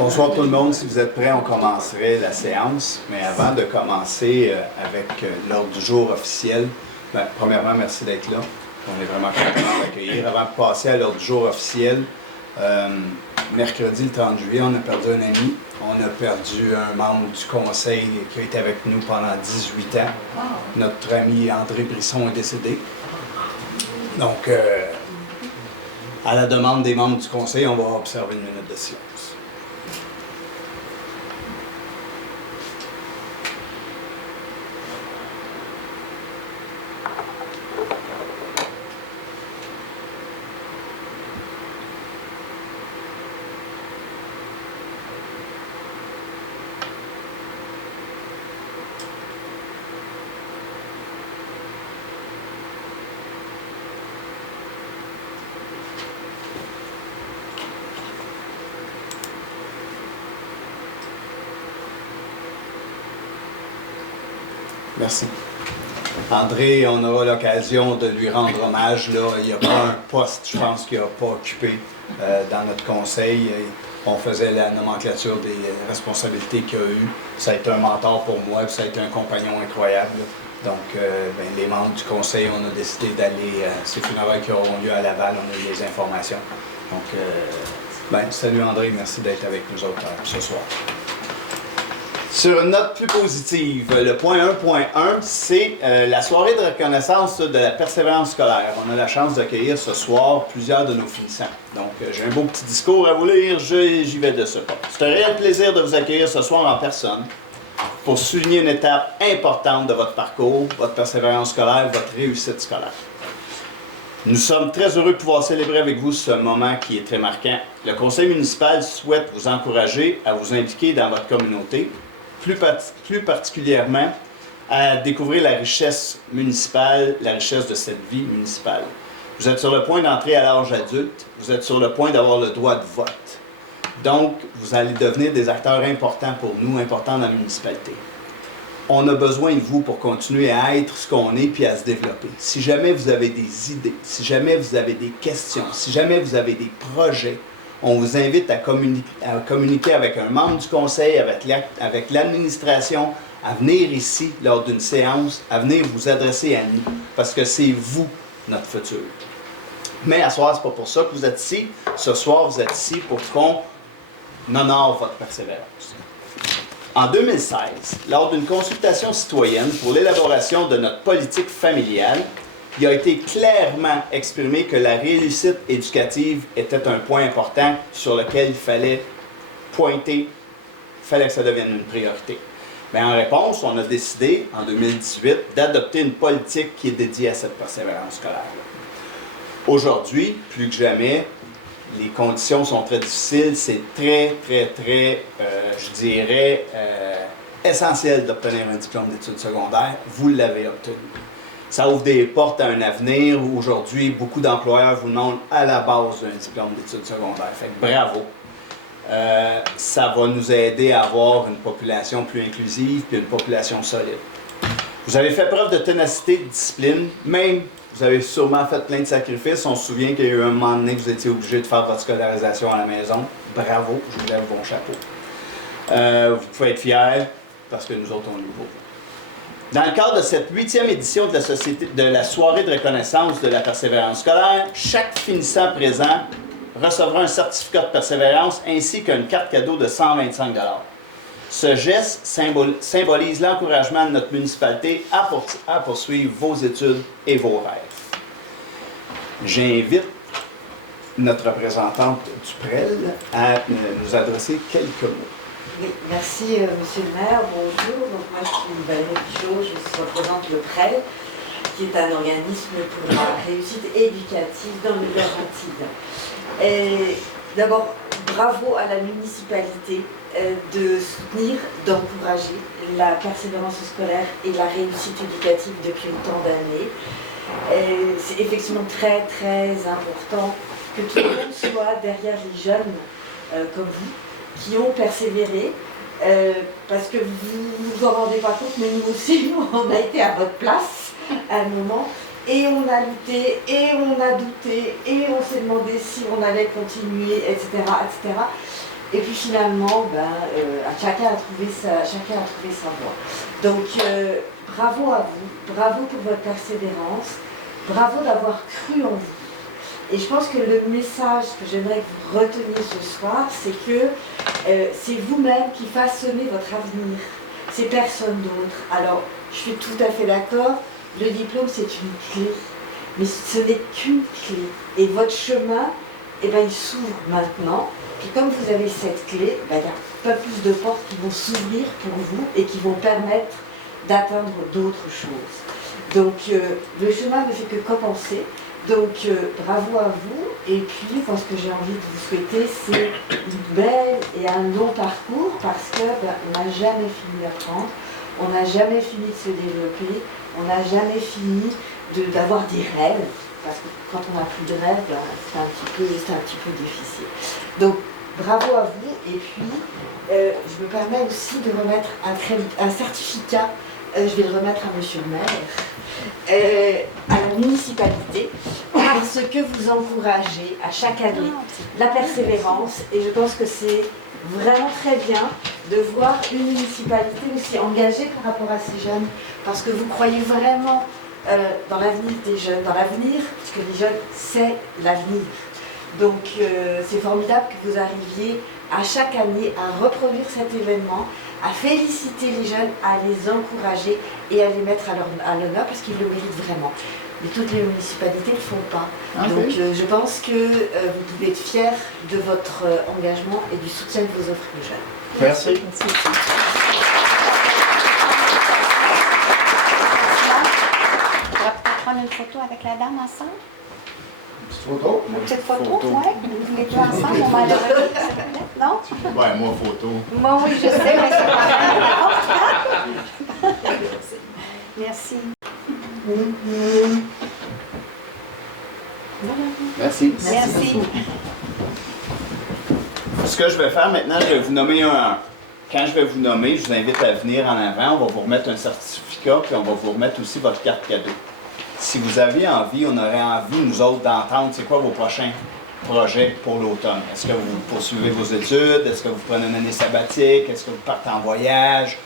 Bonsoir tout le monde, si vous êtes prêts, on commencerait la séance. Mais avant de commencer avec l'ordre du jour officiel, premièrement, merci d'être là. On est vraiment content de l'accueillir. Avant de passer à l'ordre du jour officiel, mercredi le 30 juillet, on a perdu un ami. On a perdu un membre du conseil qui a été avec nous pendant 18 ans. Notre ami André Brisson est décédé. Donc, à la demande des membres du conseil, on va observer une minute de silence. Merci. André, on aura l'occasion de lui rendre hommage. Là. Il n'y a pas un poste, je pense, qu'il n'a pas occupé dans notre conseil. On faisait la nomenclature des responsabilités qu'il a eues. Ça a été un mentor pour moi, puis ça a été un compagnon incroyable. Donc, les membres du conseil, on a décidé d'aller à ces funérailles qui auront lieu à Laval. On a eu les informations. Donc, salut André, merci d'être avec nous autres ce soir. Sur une note plus positive, le point 1.1, c'est la soirée de reconnaissance de la persévérance scolaire. On a la chance d'accueillir ce soir plusieurs de nos finissants. Donc, j'ai un beau petit discours à vous lire, j'y vais de ce pas. C'est un réel plaisir de vous accueillir ce soir en personne pour souligner une étape importante de votre parcours, votre persévérance scolaire, votre réussite scolaire. Nous sommes très heureux de pouvoir célébrer avec vous ce moment qui est très marquant. Le conseil municipal souhaite vous encourager à vous impliquer dans votre communauté, plus particulièrement à découvrir la richesse municipale, la richesse de cette vie municipale. Vous êtes sur le point d'entrer à l'âge adulte, vous êtes sur le point d'avoir le droit de vote. Donc, vous allez devenir des acteurs importants pour nous, importants dans la municipalité. On a besoin de vous pour continuer à être ce qu'on est puis à se développer. Si jamais vous avez des idées, si jamais vous avez des questions, si jamais vous avez des projets, on vous invite à communiquer avec un membre du conseil, avec l'administration, à venir ici lors d'une séance, à venir vous adresser à nous, parce que c'est vous, notre futur. Mais à ce soir, ce n'est pas pour ça que vous êtes ici. Ce soir, vous êtes ici pour qu'on honore votre persévérance. En 2016, lors d'une consultation citoyenne pour l'élaboration de notre politique familiale, il a été clairement exprimé que la réussite éducative était un point important sur lequel il fallait pointer, il fallait que ça devienne une priorité. Mais en réponse, on a décidé, en 2018, d'adopter une politique qui est dédiée à cette persévérance scolaire. Aujourd'hui, plus que jamais, les conditions sont très difficiles. C'est très, je dirais, essentiel d'obtenir un diplôme d'études secondaires. Vous l'avez obtenu. Ça ouvre des portes à un avenir où aujourd'hui, beaucoup d'employeurs vous demandent à la base d'un diplôme d'études secondaires. Fait que bravo. Ça va nous aider à avoir une population plus inclusive et une population solide. Vous avez fait preuve de ténacité, de discipline, même vous avez sûrement fait plein de sacrifices. On se souvient qu'il y a eu un moment donné que vous étiez obligé de faire votre scolarisation à la maison. Bravo, je vous lève mon chapeau. Vous pouvez être fiers parce que nous autres, on est beaux. Dans le cadre de cette 8e édition de la soirée de reconnaissance de la persévérance scolaire, chaque finissant présent recevra un certificat de persévérance ainsi qu'une carte cadeau de 125 $. Ce geste symbolise l'encouragement de notre municipalité à poursuivre vos études et vos rêves. J'invite notre représentante du PREL à nous adresser quelques mots. Oui, merci Monsieur le maire, bonjour. Donc moi je suis Valérie Pichot, je représente le PREL, qui est un organisme pour la réussite éducative dans les Laurentides. Et d'abord, bravo à la municipalité de soutenir, d'encourager la persévérance scolaire et la réussite éducative depuis autant d'années. C'est effectivement très important que tout le monde soit derrière les jeunes comme vous, qui ont persévéré, parce que vous ne vous en rendez pas compte, mais nous aussi, on a été à votre place à un moment, et on a lutté, et on a douté, et on s'est demandé si on allait continuer, etc. Et puis finalement, chacun a trouvé sa voie. Donc bravo à vous, bravo pour votre persévérance, bravo d'avoir cru en vous. Et je pense que le message que j'aimerais que vous reteniez ce soir, c'est que c'est vous-même qui façonnez votre avenir, c'est personne d'autre. Alors, je suis tout à fait d'accord, le diplôme c'est une clé, mais ce n'est qu'une clé. Et votre chemin, il s'ouvre maintenant. Puis comme vous avez cette clé, il y a pas plus de portes qui vont s'ouvrir pour vous et qui vont permettre d'atteindre d'autres choses. Donc le chemin ne fait que commencer. Donc bravo à vous. Et puis moi, ce que j'ai envie de vous souhaiter, c'est une belle et un long parcours parce que on n'a jamais fini d'apprendre, on n'a jamais fini de se développer, on n'a jamais fini d'avoir des rêves. Parce que quand on n'a plus de rêve, c'est un petit peu difficile. Donc, bravo à vous. Et puis, je me permets aussi de remettre un certificat, je vais le remettre à Monsieur le maire, à la municipalité, parce que vous encouragez à chaque année la persévérance. Et je pense que c'est vraiment très bien de voir une municipalité aussi engagée par rapport à ces jeunes, parce que vous croyez vraiment dans l'avenir des jeunes, dans l'avenir, parce que les jeunes, c'est l'avenir. Donc c'est formidable que vous arriviez à chaque année à reproduire cet événement, à féliciter les jeunes, à les encourager et à les mettre à l'honneur parce qu'ils le méritent vraiment. Mais toutes les municipalités ne le font pas. Donc je pense que vous pouvez être fiers de votre engagement et du soutien que vous offrez aux jeunes. Merci. Prendre une photo avec la dame ensemble? Une petite photo? Une petite photo, oui. Les deux ensemble, on va la regarder, non? Ouais, moi, photo. Moi, oui, je sais, mais c'est pas grave. Merci. Merci. Merci. Ce que je vais faire maintenant, je vais vous nommer Quand je vais vous nommer, je vous invite à venir en avant. On va vous remettre un certificat, puis on va vous remettre aussi votre carte cadeau. Si vous avez envie, on aurait envie, nous autres, d'entendre c'est quoi vos prochains projets pour l'automne. Est-ce que vous poursuivez vos études? Est-ce que vous prenez une année sabbatique? Est-ce que vous partez en voyage?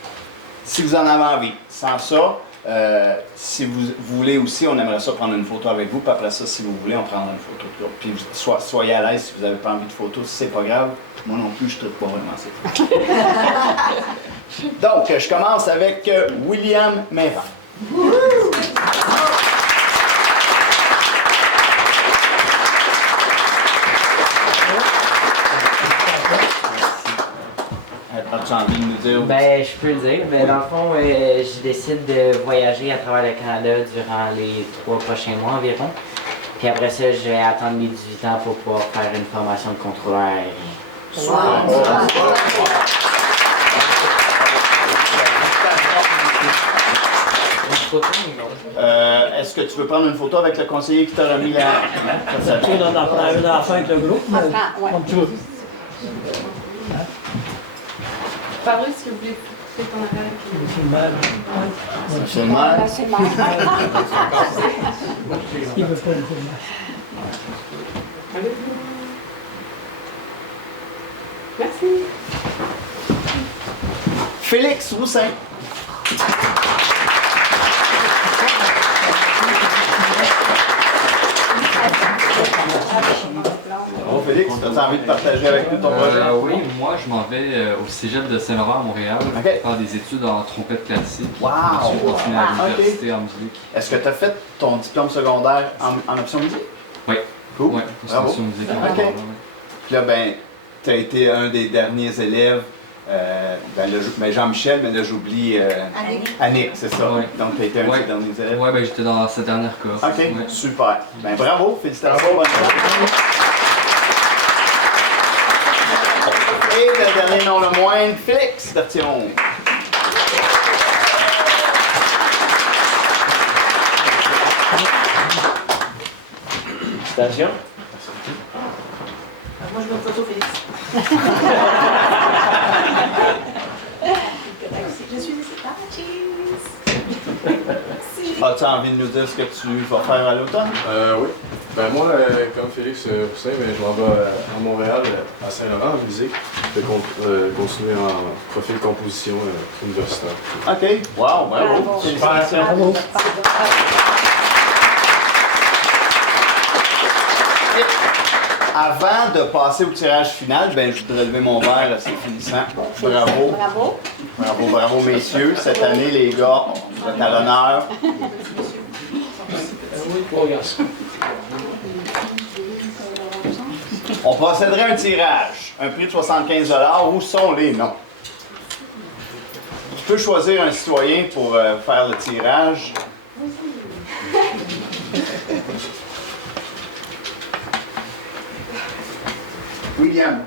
Si vous en avez envie. Sans ça, si vous voulez aussi, on aimerait ça prendre une photo avec vous. Puis après ça, si vous voulez, on prendra une photo de groupe. Puis soyez à l'aise si vous n'avez pas envie de photo. Si c'est pas grave, moi non plus, je ne trouve pas vraiment ça. Donc, je commence avec William Méran. As-tu envie de nous dire? Ben, je peux le dire. Ben, dans le fond, je décide de voyager à travers le Canada durant les 3 prochains mois environ. Puis après ça, je vais attendre mes 18 ans pour pouvoir faire une formation de contrôleur aérien. Est-ce que tu veux prendre une photo avec le conseiller qui t'a remis la... On en prend une à la fin avec le groupe, mais ouais. on peut... Fabrice, si vous voulez faire ton arrière. C'est le maire. C'est le maire. Ben, c'est bon. Il veut pas le faire. Merci. Félix Roussin. Bon, Félix, as-tu envie de partager avec nous ton projet? Oui, moi je m'en vais au cégep de Saint-Laurent à Montréal Ok. faire des études en trompette classique. Wow! Ensuite continuer à l'université en musique. Est-ce que tu as fait ton diplôme secondaire en option musique? Oui. Cool. Oui, Bravo. option musique en Ok. Montréal, oui. Puis là, ben, tu as été un des derniers élèves. Jean-Michel, mais là j'oublie Annick, c'est ça. Ouais. Donc tu as été un de Ouais. ses derniers élèves. Ouais, ben j'étais dans cette dernière cohorte. OK, Ouais. super. Ben bravo, félicitations. Bonne chance. Et le dernier non le moindre, Félix Bertillon. Félicitations. Moi, je veux une photo, Félix. Je suis ici. Ah, cheese. Merci. As-tu envie de nous dire ce que tu vas faire à l'automne? Oui. Ben moi, comme Félix Roussin, je m'en vais à Montréal, à Saint-Laurent, en musique, de continuer en profil composition universitaire. OK. Wow, bravo. Bravo. Félicitations. Bravo. Avant de passer au tirage final, ben, je voudrais lever mon verre à ces finissants. Bravo. Bravo. Bravo, bravo, messieurs. Cette année, les gars, vous êtes à l'honneur. On procéderait à un tirage. Un prix de 75 $. Où sont les noms? Je peux choisir un citoyen pour faire le tirage. William.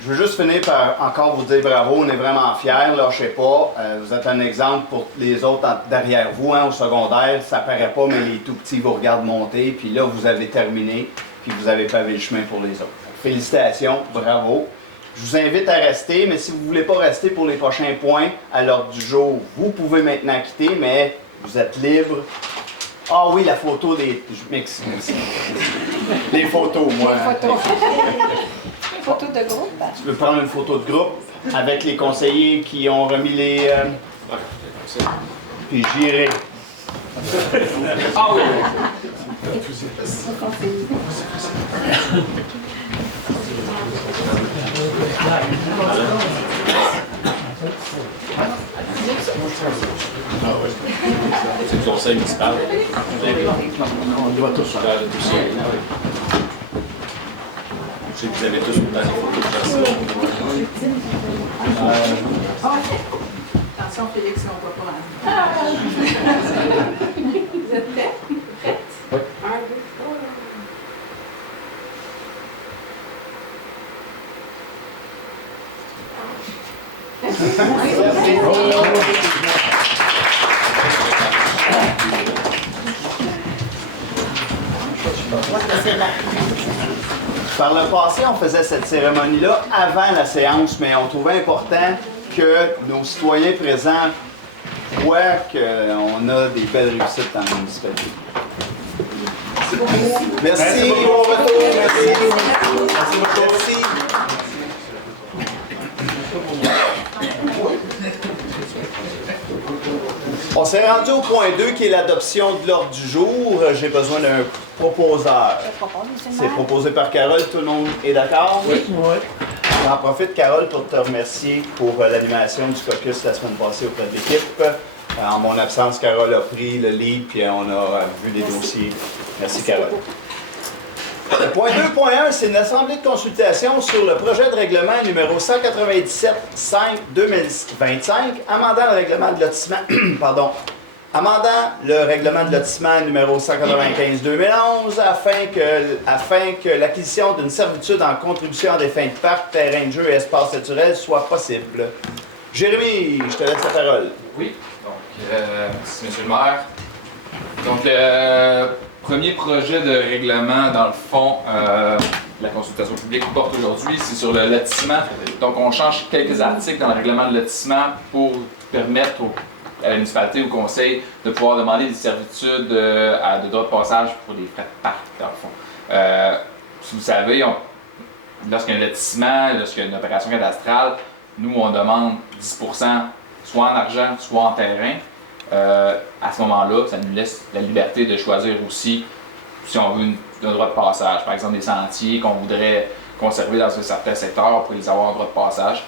Je veux juste finir par encore vous dire bravo, on est vraiment fiers, lâchez pas. Vous êtes un exemple pour les autres derrière vous, hein, au secondaire, ça paraît pas, mais les tout petits vous regardent monter, puis là vous avez terminé, puis vous avez pavé le chemin pour les autres. Félicitations, bravo. Je vous invite à rester, mais si vous ne voulez pas rester pour les prochains points à l'ordre du jour, vous pouvez maintenant quitter, mais vous êtes libre. Ah oui, la photo des... Je m'excuse. Les photos, moi. Photo de groupe. Tu veux prendre une photo de groupe avec les conseillers qui ont remis les... Puis j'irai. Ah oui! C'est le conseil municipal. On doit tous faire. Je sais que vous avez tous autant des photos de Attention, Félix, on voit pas. Vous êtes prêts? Prête? Oui. 1, 2, 3. Par le passé, on faisait cette cérémonie-là avant la séance, mais on trouvait important que nos citoyens présents voient qu'on a des belles réussites dans la municipalité. Merci, bon retour, merci. Merci. On s'est rendu au point 2 qui est l'adoption de l'ordre du jour. J'ai besoin d'un proposeur. C'est proposé par Carole, tout le monde est d'accord? Oui. J'en profite, Carole, pour te remercier pour l'animation du caucus la semaine passée auprès de l'équipe. En mon absence, Carole a pris le lead puis on a vu les dossiers. Merci, Carole. Le point 2.1, c'est une assemblée de consultation sur le projet de règlement numéro 197-5-2025, amendant le règlement de lotissement, amendant le règlement de lotissement numéro 195-2011 afin que l'acquisition d'une servitude en contribution à des fins de parc, terrain de jeu et espace naturel soit possible. Jérémy, je te laisse la parole. Oui, donc, merci, M. le maire. Donc, le premier projet de règlement, dans le fond, la consultation publique porte aujourd'hui, c'est sur le lotissement. Donc, on change quelques articles dans le règlement de lotissement pour permettre à la municipalité, au conseil, de pouvoir demander des servitudes de droit de passage pour des frais de parc, dans le fond. Si vous savez, lorsqu'il y a un lotissement, lorsqu'il y a une opération cadastrale, nous, on demande 10%, soit en argent, soit en terrain. À ce moment-là, ça nous laisse la liberté de choisir aussi si on veut un droit de passage. Par exemple, des sentiers qu'on voudrait conserver dans un certain secteur pour les avoir en droit de passage.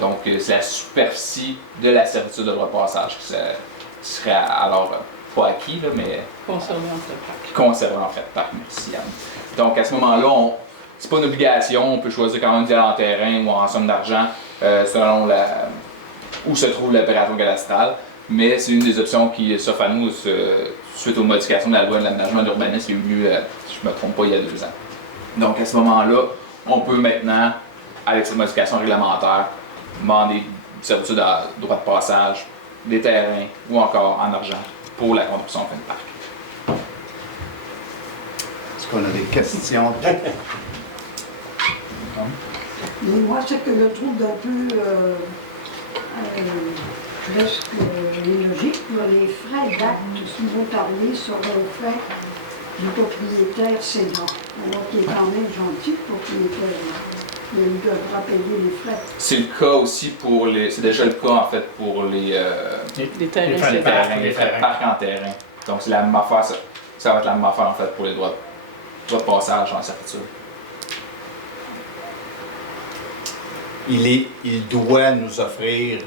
Donc, c'est la superficie de la servitude de droit de passage qui serait alors pas acquis, là, mais Conservé en fait parc. conservé en fait parc. Merci, Anne. Donc, à ce moment-là, c'est pas une obligation. On peut choisir quand même d'y aller en terrain ou en somme d'argent selon où se trouve l'opération cadastrale. Mais c'est une des options qui s'offre à nous suite aux modifications de la loi de l'aménagement de l'urbanisme qui a eu lieu, si je ne me trompe pas, il y a 2 ans. Donc à ce moment-là, on peut maintenant, avec cette modification réglementaire, demander des servitudes à droit de passage, des terrains ou encore en argent pour la contribution en fin de parc. Est-ce qu'on a des questions? Mais moi, ce que je trouve un peu presque logique. Les frais d'acte simultanés seront faits du propriétaire cédant. Alors qu'il est quand même gentil, le propriétaire. Mais il devra payer les frais. C'est le cas aussi pour les. C'est déjà le cas en fait pour les terrains. les frais de parc en terrain. Donc c'est la même affaire, ça. Ça va être la même affaire en fait pour les droits de passage en certitude. Il doit nous offrir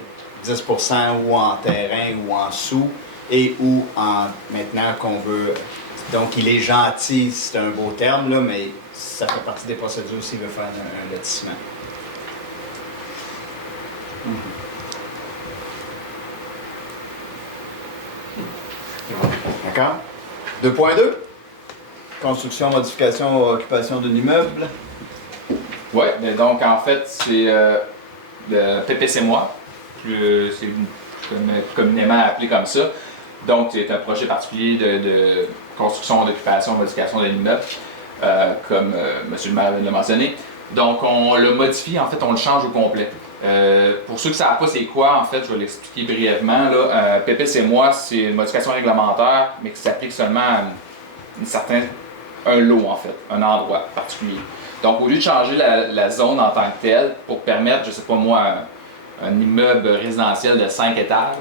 10% ou en terrain ou en sous et ou en maintenant qu'on veut. Donc il est gentil, c'est un beau terme, là, mais ça fait partie des procédures s'il veut faire un lotissement. D'accord? 2.2. Construction, modification, occupation d'un immeuble. Oui, donc en fait, c'est le PPC moi, c'est communément appelé comme ça. Donc, c'est un projet particulier de construction, d'occupation, modification d'un immeuble, comme M. le maire l'a mentionné. Donc, on le modifie, en fait, on le change au complet. Pour ceux qui ne savent pas c'est quoi, en fait, je vais l'expliquer brièvement. Là, PPC moi, c'est une modification réglementaire, mais qui s'applique seulement à un lot, en fait, un endroit particulier. Donc, au lieu de changer la zone en tant que telle, pour permettre, je ne sais pas moi, un immeuble résidentiel de 5 étages,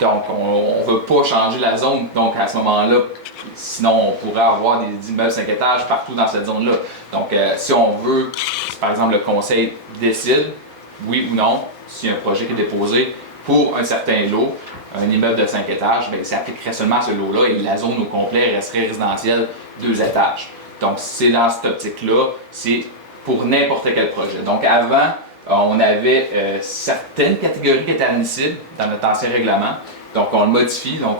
donc on ne veut pas changer la zone. Donc, à ce moment-là, sinon, on pourrait avoir des immeubles 5 étages partout dans cette zone-là. Donc, si on veut, si par exemple le conseil décide, oui ou non, s'il y a un projet qui est déposé pour un certain lot, un immeuble de 5 étages, bien, ça appliquerait seulement à ce lot-là et la zone au complet resterait résidentielle 2 étages. Donc, c'est dans cette optique-là, c'est pour n'importe quel projet. Donc, avant, on avait certaines catégories qui étaient admissibles dans notre ancien règlement. Donc, on le modifie, donc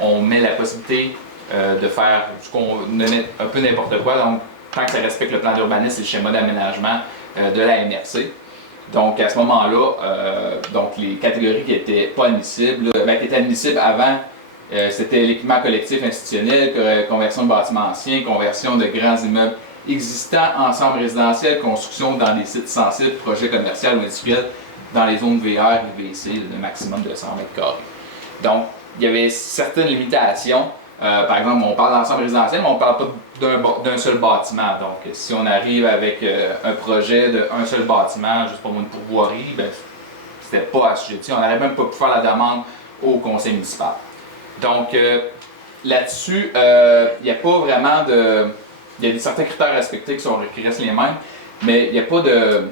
on met la possibilité de faire un peu n'importe quoi. Donc, tant que ça respecte le plan d'urbanisme et le schéma d'aménagement de la MRC. Donc, à ce moment-là, donc les catégories qui n'étaient pas admissibles, qui étaient admissibles avant, c'était l'équipement collectif institutionnel, conversion de bâtiments anciens, conversion de grands immeubles existants, ensemble résidentiel, construction dans des sites sensibles, projets commerciaux ou industriels dans les zones VR et VC de maximum de 100 mètres carrés. Donc, il y avait certaines limitations. Par exemple, on parle d'ensemble résidentiel, mais on ne parle pas d'un seul bâtiment. Donc, si on arrive avec un projet d'un seul bâtiment, juste pour une pourvoirie, ben, c'était pas assujetti. On n'aurait même pas pu faire la demande au conseil municipal. Donc, là-dessus, il n'y a pas vraiment de... Il y a certains critères à respecter qui restent les mêmes, mais il n'y a pas de...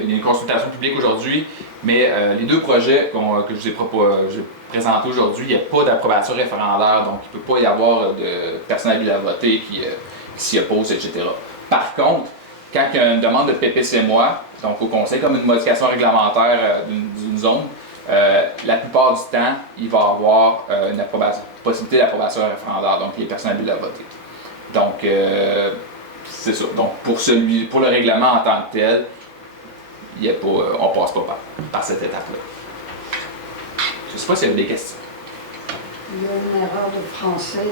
Il y a une consultation publique aujourd'hui, mais les deux projets que je vous ai présentés aujourd'hui, il n'y a pas d'approbation référendaire, donc il ne peut pas y avoir de personnes habiles à voter qui s'y opposent, etc. Par contre, quand il y a une demande de PPC moi, donc au conseil, comme une modification réglementaire d'une zone, la plupart du temps, il va y avoir une possibilité d'approbation référendaire, donc les personnes habiles à voter. Donc, c'est ça. Donc, pour le règlement en tant que tel, on ne passe pas par cette étape-là. Je ne sais pas s'il y a des questions. Il y a une erreur de français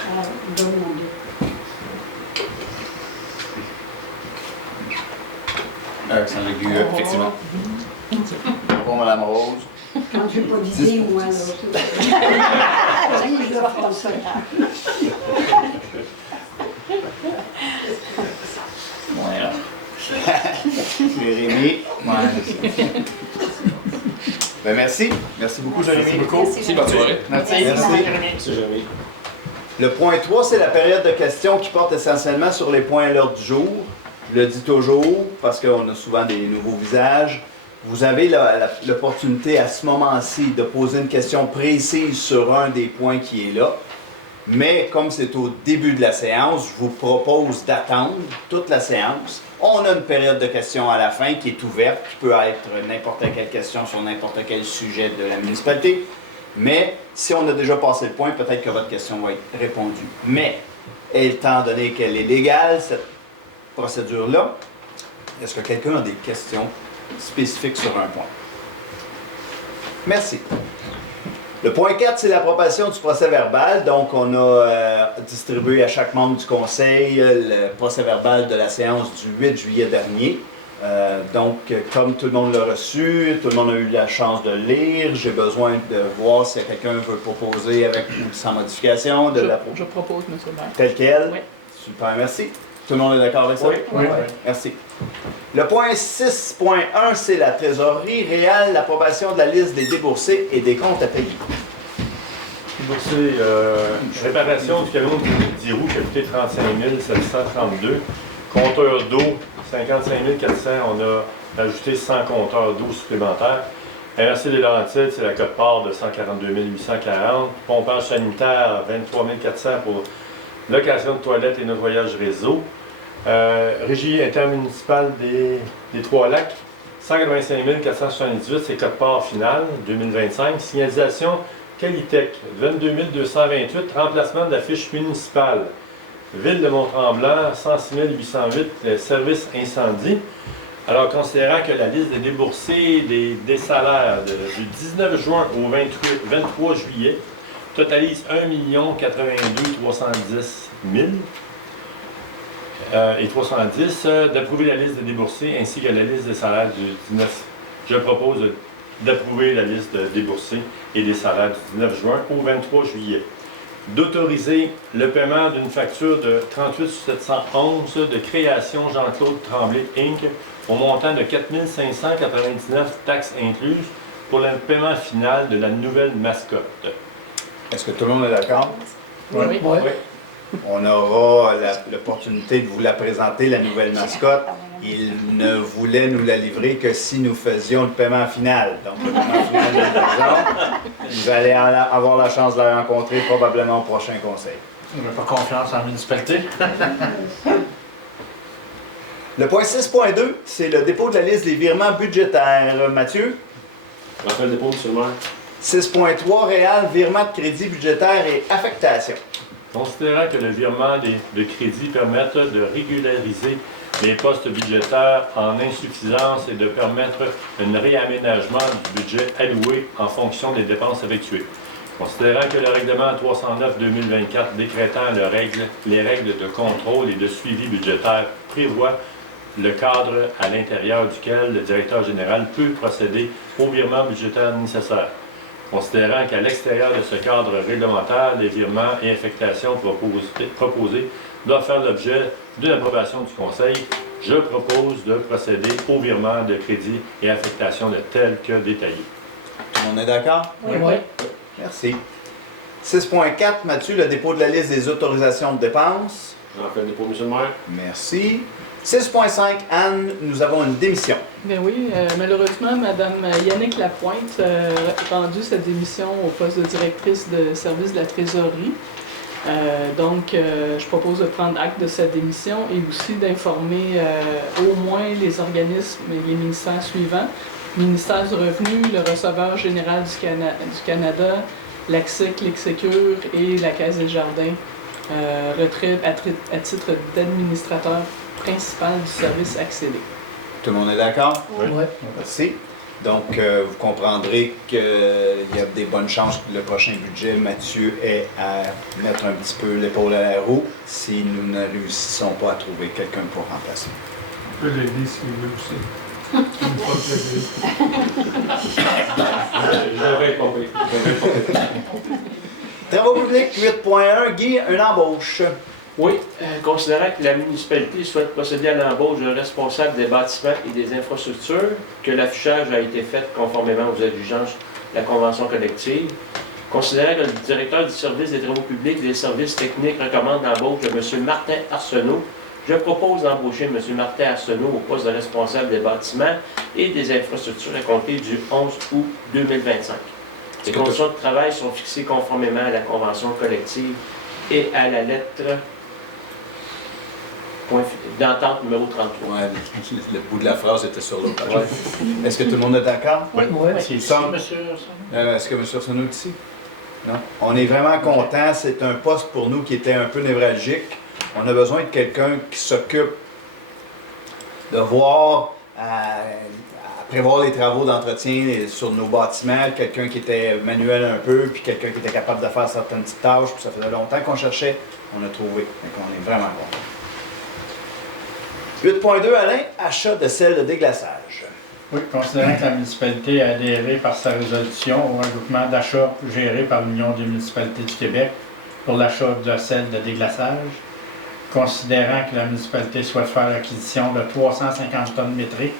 à demander. Alexandre Gueux, effectivement. Bon, Madame Rose. Quand j'ai pas d'idée, moi, là. Oui, le français. Voilà. Jérémy. Ben merci. Merci beaucoup, Jérémy. Merci beaucoup. Merci, bonne soirée. Merci. Merci, Jérémy. Le point 3, c'est la période de questions qui porte essentiellement sur les points à l'ordre du jour. Je le dis toujours parce qu'on a souvent des nouveaux visages. Vous avez l'opportunité à ce moment-ci de poser une question précise sur un des points qui est là. Mais comme c'est au début de la séance, je vous propose d'attendre toute la séance. On a une période de questions à la fin qui est ouverte, qui peut être n'importe quelle question sur n'importe quel sujet de la municipalité. Mais si on a déjà passé le point, peut-être que votre question va être répondue. Mais, étant donné qu'elle est légale, cette procédure-là, est-ce que quelqu'un a des questions spécifiques sur un point? Merci. Le point 4, c'est l'approbation du procès-verbal. Donc, on a distribué à chaque membre du conseil le procès-verbal de la séance du 8 juillet dernier. Donc, comme tout le monde l'a reçu, tout le monde a eu la chance de lire, j'ai besoin de voir si quelqu'un veut proposer avec ou sans modification de Je propose, M. le maire. Tel quel. Oui. Super, merci. Tout le monde est d'accord avec ça? Oui. Merci. Le point 6.1, c'est la trésorerie réelle, l'approbation de la liste des déboursés et des comptes à payer. Déboursé, réparation du camion de 10 roues qui a coûté 35 732. Compteur d'eau, 55 400. On a ajouté 100 compteurs d'eau supplémentaires. MRC des Laurentides, c'est la quote-part de 142 840. Pompage sanitaire, 23 400 pour location de toilettes et nettoyage réseau. Régie intermunicipale des Trois-Lacs, 185 478, c'est quote-part finale 2025. Signalisation Qualitech, 22 228, remplacement d'affiches municipales. Ville de Mont-Tremblant, 106 808, service incendie. Alors, considérant que la liste des déboursés des salaires du 19 juin au 23 juillet totalise 1 82 310 000 et 310, d'approuver la liste des déboursés ainsi que la liste des salaires du 19. Je propose d'approuver la liste des déboursés et des salaires du 19 juin au 23 juillet. D'autoriser le paiement d'une facture de 38 711 de création Jean-Claude Tremblay Inc. au montant de 4 599 taxes incluses pour le paiement final de la nouvelle mascotte. Est-ce que tout le monde est d'accord? Oui. On aura l'opportunité de vous la présenter, la nouvelle mascotte. Il ne voulait nous la livrer que si nous faisions le paiement final. Donc, le paiement final de l'argent, vous allez avoir la chance de la rencontrer probablement au prochain conseil. On n'a pas confiance en la municipalité. Le point 6.2, c'est le dépôt de la liste des virements budgétaires. Mathieu? On va faire le dépôt, M. le maire. 6.3, réel, virement de crédit budgétaire et affectation. Considérant que le virement de crédit permette de régulariser les postes budgétaires en insuffisance et de permettre un réaménagement du budget alloué en fonction des dépenses effectuées. Considérant que le règlement 309-2024 décrétant les règles de contrôle et de suivi budgétaire prévoit le cadre à l'intérieur duquel le directeur général peut procéder au virement budgétaire nécessaire. Considérant qu'à l'extérieur de ce cadre réglementaire, les virements et affectations proposés doivent faire l'objet d'une approbation du Conseil, je propose de procéder au virement de crédit et affectation de tels que détaillés. Tout le monde est d'accord? Oui. Merci. 6.4, Mathieu, le dépôt de la liste des autorisations de dépenses. On va faire le dépôt, M. le maire. Merci. 6.5, Anne, nous avons une démission. Ben oui, malheureusement, Mme Yannick Lapointe a rendu sa démission au poste de directrice de service de la trésorerie. Donc, je propose de prendre acte de sa démission et aussi d'informer au moins les organismes et les ministères suivants. Le ministère du Revenu, le receveur général du Canada, l'ACSEC, l'Exsécure et la Caisse des Jardins. Retrait à titre d'administrateur principal du service accédé. Tout le monde est d'accord? Oui. Merci. Donc, vous comprendrez qu'il y a des bonnes chances que le prochain budget, Mathieu, ait à mettre un petit peu l'épaule à la roue si nous ne réussissons pas à trouver quelqu'un pour remplacer. On peut l'aider s'il veut aussi. Une fois que Je devrais être pompé. Travaux publics 8.1, Guy, une embauche. Oui, considérant que la municipalité souhaite procéder à l'embauche d'un responsable des bâtiments et des infrastructures, que l'affichage a été fait conformément aux exigences de la convention collective, considérant que le directeur du service des travaux publics et des services techniques recommande l'embauche de M. Martin Arsenault, je propose d'embaucher M. Martin Arsenault au poste de responsable des bâtiments et des infrastructures à compter du 11 août 2025. Les conditions de travail sont fixées conformément à la convention collective et à la lettre d'entente numéro 33. Ouais, le bout de la phrase était sur l'autre page. Est-ce que tout le monde est d'accord? Oui. Est-ce que M. Arsenault est ici? Non? On est vraiment content. C'est un poste pour nous qui était un peu névralgique. On a besoin de quelqu'un qui s'occupe de voir, à prévoir les travaux d'entretien sur nos bâtiments, quelqu'un qui était manuel un peu, puis quelqu'un qui était capable de faire certaines petites tâches, puis ça faisait longtemps qu'on cherchait, on a trouvé. Donc on est vraiment content. 8.2, Alain, achat de sel de déglaçage. Oui, considérant que la municipalité a adhéré par sa résolution au regroupement d'achats géré par l'Union des municipalités du Québec pour l'achat de sel de déglaçage, considérant que la municipalité souhaite faire l'acquisition de 350 tonnes métriques,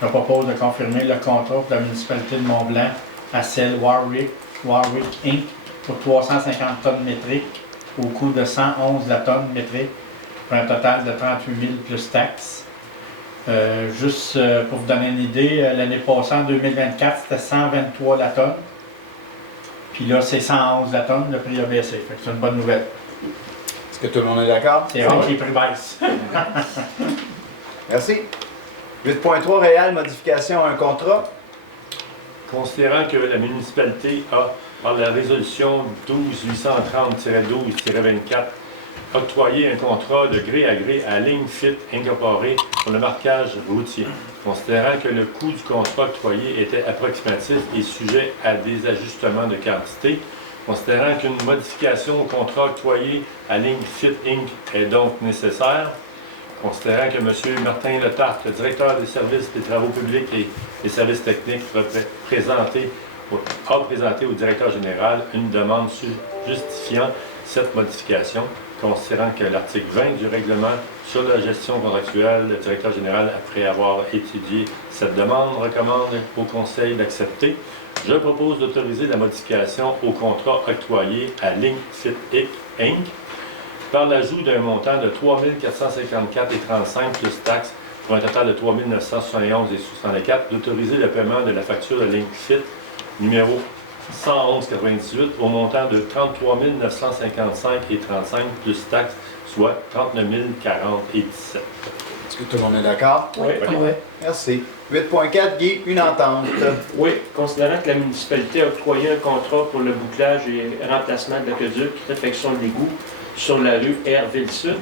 je propose de confirmer le contrat pour la municipalité de Mont-Blanc à Sel Warwick Inc. pour 350 tonnes métriques au coût de 111 la tonne métrique pour un total de 38 000 plus taxes. Juste pour vous donner une idée, l'année passée, en 2024, c'était 123 la tonne. Puis là, c'est 111 la tonne, le prix a baissé. Fait que c'est une bonne nouvelle. Est-ce que tout le monde est d'accord? C'est vrai que les prix baissent. Merci. 8.3, réelle modification à un contrat. Considérant que la municipalité a, par la résolution 12830-12-24, octroyé un contrat de gré à gré à Ligne Fit Incorporée pour le marquage routier. Considérant que le coût du contrat octroyé était approximatif et sujet à des ajustements de quantité, considérant qu'une modification au contrat octroyé à Ligne Fit Inc. est donc nécessaire, considérant que M. Martin Letarte, le directeur des services des travaux publics et des services techniques, a présenté au directeur général une demande justifiant cette modification, considérant que l'article 20 du règlement sur la gestion contractuelle, le directeur général, après avoir étudié cette demande, recommande au Conseil d'accepter. Je propose d'autoriser la modification au contrat octroyé à Ligne Fit Inc. par l'ajout d'un montant de 3 454,35 plus taxes pour un total de 3 971,64, d'autoriser le paiement de la facture de Ligne Fit numéro 111,98 au montant de 33 955,35 plus taxes, soit 39 040,17. Est-ce que tout le monde est d'accord? Oui. Oui. Merci. 8.4, Guy, une entente. Oui, considérant que la municipalité a octroyé un contrat pour le bouclage et remplacement de l'aqueduc, réfection de l'égout sur la rue Herville-Sud,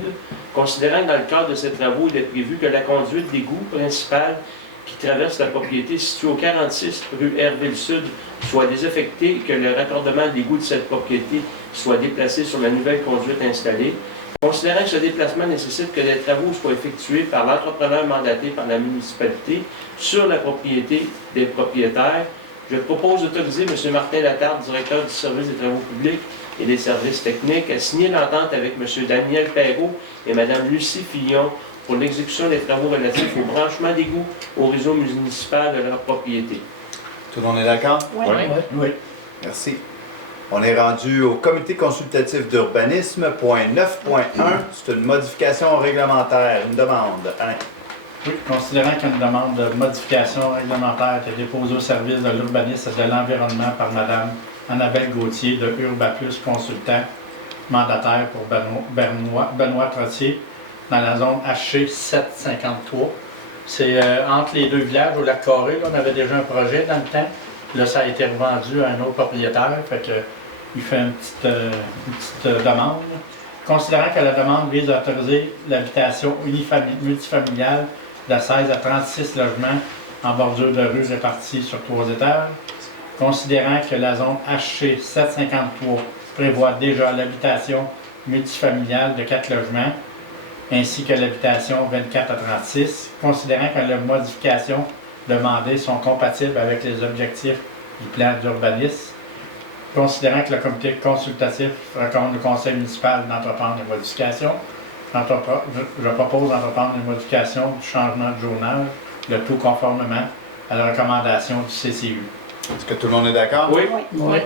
considérant que dans le cadre de ces travaux, il est prévu que la conduite d'égout principale qui traverse la propriété située au 46 rue Herville-Sud soit désaffectée et que le raccordement d'égout de cette propriété soit déplacé sur la nouvelle conduite installée. Considérant que ce déplacement nécessite que des travaux soient effectués par l'entrepreneur mandaté par la municipalité sur la propriété des propriétaires, je propose d'autoriser M. Martin Letarte, directeur du service des travaux publics et des services techniques, à signer l'entente avec M. Daniel Perrault et Mme Lucie Fillon pour l'exécution des travaux relatifs au branchement d'égout au réseau municipal de leur propriété. Tout le monde est d'accord? Oui. Oui. Merci. On est rendu au comité consultatif d'urbanisme, point 9.1. C'est une modification réglementaire, une demande. Alain. Oui, considérant qu'une demande de modification réglementaire a été déposée au service de l'urbanisme et de l'environnement par Mme Annabelle Gauthier de Urbaplus Consultant, mandataire pour Benoît Trottier, dans la zone HC 753. C'est entre les deux villages, au lac Carré. Là, on avait déjà un projet dans le temps. Là, ça a été revendu à un autre propriétaire. Fait que, il fait une petite demande. Considérant que la demande vise à autoriser l'habitation multifamiliale de 16 à 36 logements en bordure de rue répartis sur 3 étages. Considérant que la zone HC 753 prévoit déjà l'habitation multifamiliale de 4 logements, ainsi que l'habitation 24 à 36, considérant que les modifications demandées sont compatibles avec les objectifs du plan d'urbanisme, considérant que le comité consultatif recommande au conseil municipal d'entreprendre des modifications, je propose d'entreprendre des modifications du changement de journal, le tout conformément à la recommandation du CCU. Est-ce que tout le monde est d'accord? Oui. Oui.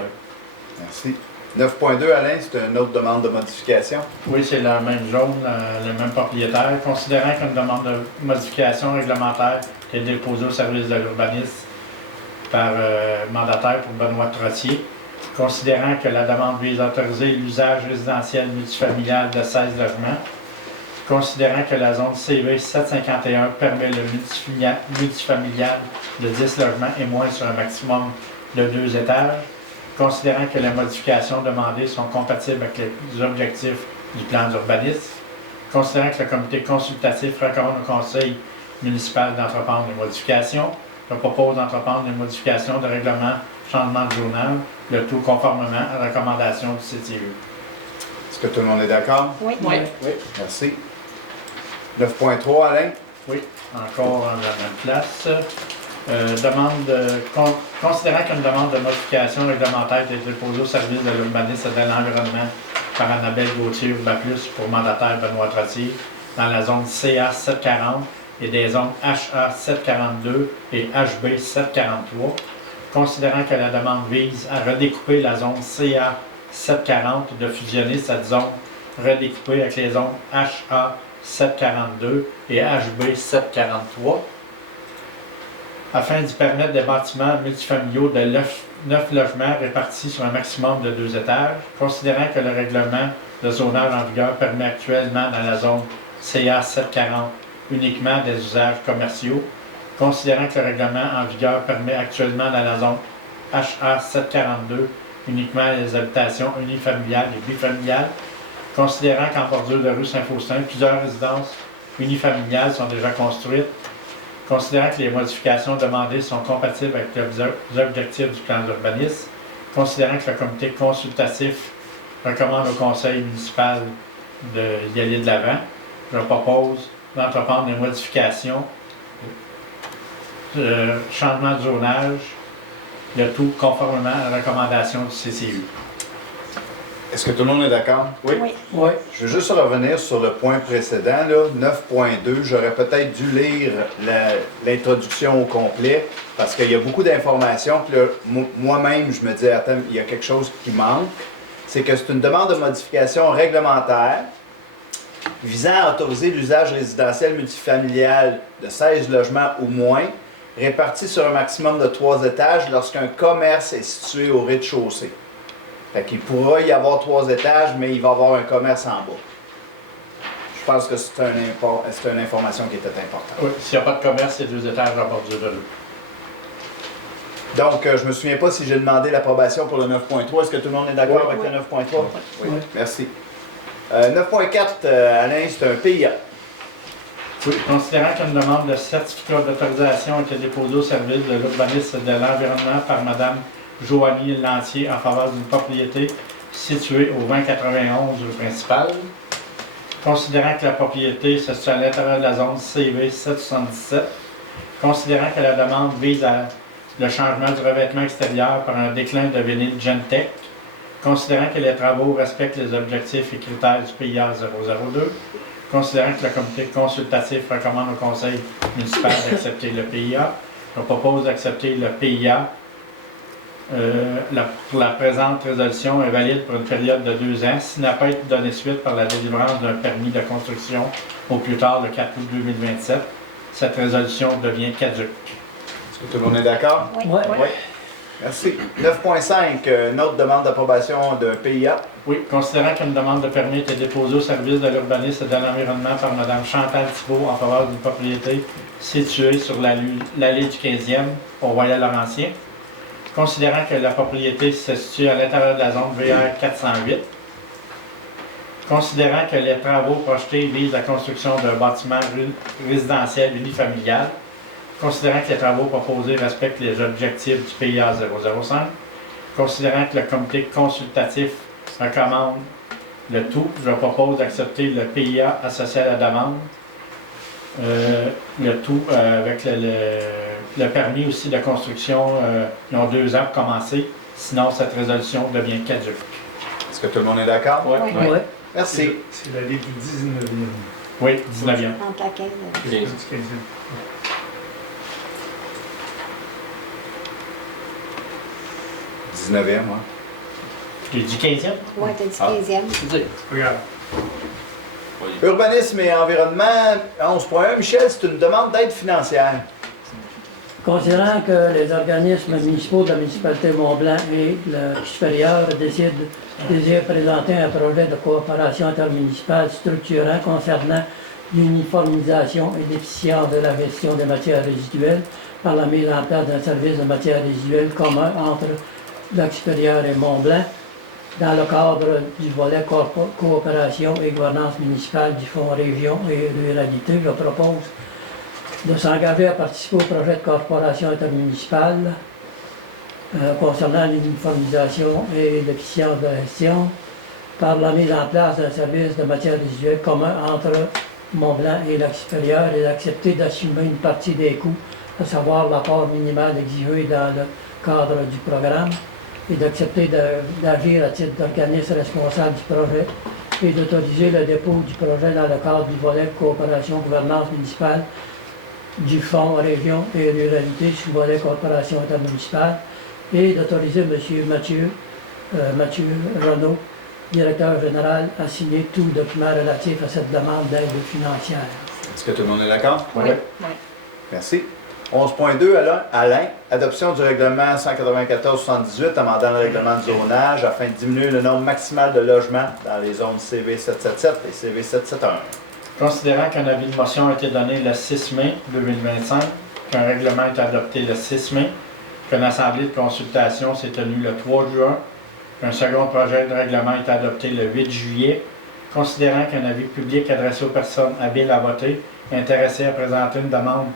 Merci. 9.2, Alain, c'est une autre demande de modification. Oui, c'est la même zone, le même propriétaire. Considérant qu'une demande de modification réglementaire est déposée au service de l'urbanisme par mandataire pour Benoît Trottier, considérant que la demande vise à autoriser l'usage résidentiel multifamilial de 16 logements, considérant que la zone CV 751 permet le multifamilial de 10 logements et moins sur un maximum de 2 étages, considérant que les modifications demandées sont compatibles avec les objectifs du plan d'urbanisme, considérant que le comité consultatif recommande au conseil municipal d'entreprendre des modifications, je propose d'entreprendre des modifications de règlement, changement de journal, le tout conformément à la recommandation du CTU. Est-ce que tout le monde est d'accord? Oui. Oui. Merci. 9.3, Alain? Oui, encore en la même place. Considérant qu'une demande de modification réglementaire est déposée au service de l'urbanisme et de l'environnement par Annabelle Gauthier Urbaplus pour mandataire Benoît Trottier dans la zone CA 740 et des zones HA 742 et HB 743, considérant que la demande vise à redécouper la zone CA 740 et de fusionner cette zone redécoupée avec les zones HA 742 et HB 743, afin d'y permettre des bâtiments multifamiliaux de 9 logements répartis sur un maximum de 2 étages, considérant que le règlement de zonage en vigueur permet actuellement dans la zone CA 740 uniquement des usages commerciaux, considérant que le règlement en vigueur permet actuellement dans la zone HA 742 uniquement les habitations unifamiliales et bifamiliales, considérant qu'en bordure de rue Saint-Faustin, plusieurs résidences unifamiliales sont déjà construites, considérant que les modifications demandées sont compatibles avec les objectifs du plan d'urbanisme, considérant que le comité consultatif recommande au conseil municipal d'y aller de l'avant, je propose d'entreprendre des modifications, changement de zonage, le tout conformément à la recommandation du CCU. Est-ce que tout le monde est d'accord? Oui. Oui. Je veux juste revenir sur le point précédent, là, 9.2. J'aurais peut-être dû lire l'introduction au complet parce qu'il y a beaucoup d'informations. Puis là, moi-même, je me dis, attends, il y a quelque chose qui manque. C'est que c'est une demande de modification réglementaire visant à autoriser l'usage résidentiel multifamilial de 16 logements ou moins, répartis sur un maximum de 3 étages lorsqu'un commerce est situé au rez-de-chaussée. Fait qu'il pourra y avoir 3 étages, mais il va y avoir un commerce en bas. Je pense que c'est une information qui était importante. Oui, s'il n'y a pas de commerce, c'est 2 étages en bordure de rue. Donc, je ne me souviens pas si j'ai demandé l'approbation pour le 9.3. Est-ce que tout le monde est d'accord avec le 9.3? Oui. Merci. 9.4, Alain, c'est un PIA. Oui, considérant qu'une demande de certificat d'autorisation a été déposée au service de l'urbanisme et de l'environnement par Mme Joanie Lantier en faveur d'une propriété située au 2091 rue principale. Considérant que la propriété se situe à l'intérieur de la zone CV 777, considérant que la demande vise à le changement du revêtement extérieur par un déclin de vinyle Gentech, considérant que les travaux respectent les objectifs et critères du PIA 002, considérant que le comité consultatif recommande au conseil municipal d'accepter le PIA, je propose d'accepter le PIA. Pour la présente résolution est valide pour une période de 2 ans s'il n'a pas été donné suite par la délivrance d'un permis de construction au plus tard le 4 août 2027. Cette résolution devient caduque. Est-ce que tout le monde est d'accord? Oui. Oui. Merci. 9.5, une autre demande d'approbation d'un PIA. Oui, considérant qu'une demande de permis était déposée au service de l'urbanisme et de l'environnement par Mme Chantal Thibault en faveur d'une propriété située sur l'allée du 15e au Royal-Laurentien, considérant que la propriété se situe à l'intérieur de la zone VR 408, considérant que les travaux projetés visent la construction d'un bâtiment résidentiel unifamilial, considérant que les travaux proposés respectent les objectifs du PIA 005, considérant que le comité consultatif recommande le tout, je propose d'accepter le PIA associé à la demande, le tout avec le permis aussi de construction, ils ont 2 ans pour commencer, sinon cette résolution devient caduque. Est-ce que tout le monde est d'accord? Oui. Oui. Merci. C'est l'allée du 19e. Oui, 19e. Entre laquelle? 15e. 19e, moi. Tu dis 15e? Oui, t'as dit 15e. Regarde. Urbanisme et environnement, 11.1. Michel, c'est une demande d'aide financière. Considérant que les organismes municipaux de la municipalité de Mont-Blanc et le supérieur désirent présenter un projet de coopération intermunicipale structurant concernant l'uniformisation et l'efficience de la gestion des matières résiduelles par la mise en place d'un service de matières résiduelles commun entre Lac supérieur et Mont-Blanc dans le cadre du volet coopération et gouvernance municipale du Fonds Région et Ruralité. Je propose de s'engager à participer au projet de corporation intermunicipale concernant l'uniformisation et l'efficience de la gestion par la mise en place d'un service de matières résiduelles commun entre Mont-Blanc et Lac supérieur et d'accepter d'assumer une partie des coûts, à savoir l'apport minimal exigé dans le cadre du programme, et d'accepter d'agir à titre d'organisme responsable du projet et d'autoriser le dépôt du projet dans le cadre du volet coopération gouvernance municipale du Fonds région et ruralité sous volet coopération intermunicipale et d'autoriser M. Mathieu Renaud, directeur général, à signer tout document relatif à cette demande d'aide financière. Est-ce que tout le monde est d'accord? Oui. Merci. 11.2, Alain, adoption du règlement 194-78 amendant le règlement de zonage afin de diminuer le nombre maximal de logements dans les zones CV 777 et CV 771. Considérant qu'un avis de motion a été donné le 6 mai 2025, qu'un règlement est adopté le 6 mai, qu'une assemblée de consultation s'est tenue le 3 juin, qu'un second projet de règlement est adopté le 8 juillet, considérant qu'un avis public adressé aux personnes habiles à voter intéressées à présenter une demande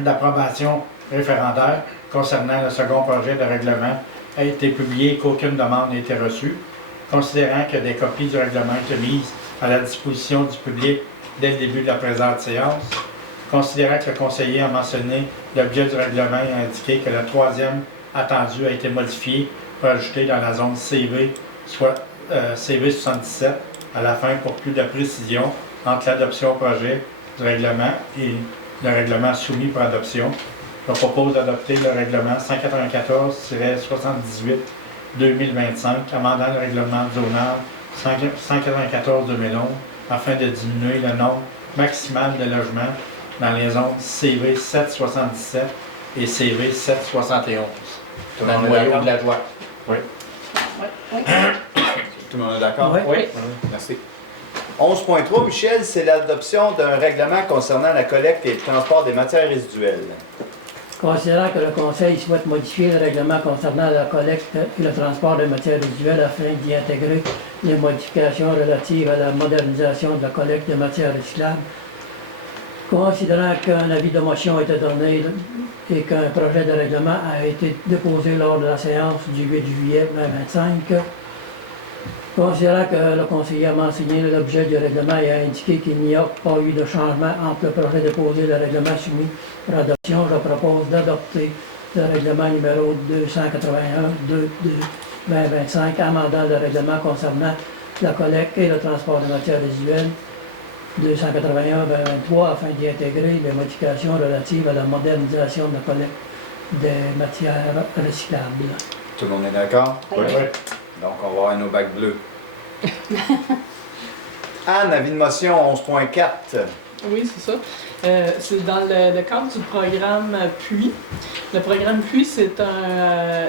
d'approbation référendaire concernant le second projet de règlement a été publié et qu'aucune demande n'a été reçue, considérant que des copies du règlement étaient mises à la disposition du public dès le début de la présente séance, considérant que le conseiller a mentionné l'objet du règlement et a indiqué que le troisième attendu a été modifié pour ajouter dans la zone CV, soit CV 77, à la fin pour plus de précision entre l'adoption au projet du règlement et le règlement soumis pour adoption. Je propose d'adopter le règlement 194-78-2025, amendant le règlement de zonage 194-2011 afin de diminuer le nombre maximal de logements dans les zones CV 777 et CV 771. Dans le noyau de la loi. Oui. Tout le monde est d'accord? Oui. Merci. 11.3, Michel, c'est l'adoption d'un règlement concernant la collecte et le transport des matières résiduelles. Considérant que le Conseil souhaite modifier le règlement concernant la collecte et le transport de matières résiduelles afin d'y intégrer les modifications relatives à la modernisation de la collecte de matières recyclables, considérant qu'un avis de motion a été donné et qu'un projet de règlement a été déposé lors de la séance du 8 juillet 2025, considérant que le conseiller a mentionné l'objet du règlement et a indiqué qu'il n'y a pas eu de changement entre le projet déposé et le règlement soumis pour adoption, je propose d'adopter le règlement numéro 281-2025, amendant le règlement concernant la collecte et le transport de matières résiduelles 281-2023 afin d'y intégrer les modifications relatives à la modernisation de la collecte des matières recyclables. Tout le monde est d'accord? Oui. Donc, on va avoir nos bacs bleus. Anne, avis de motion 11.4. Oui, c'est ça. C'est dans le cadre du programme PUI. Le programme PUI, c'est un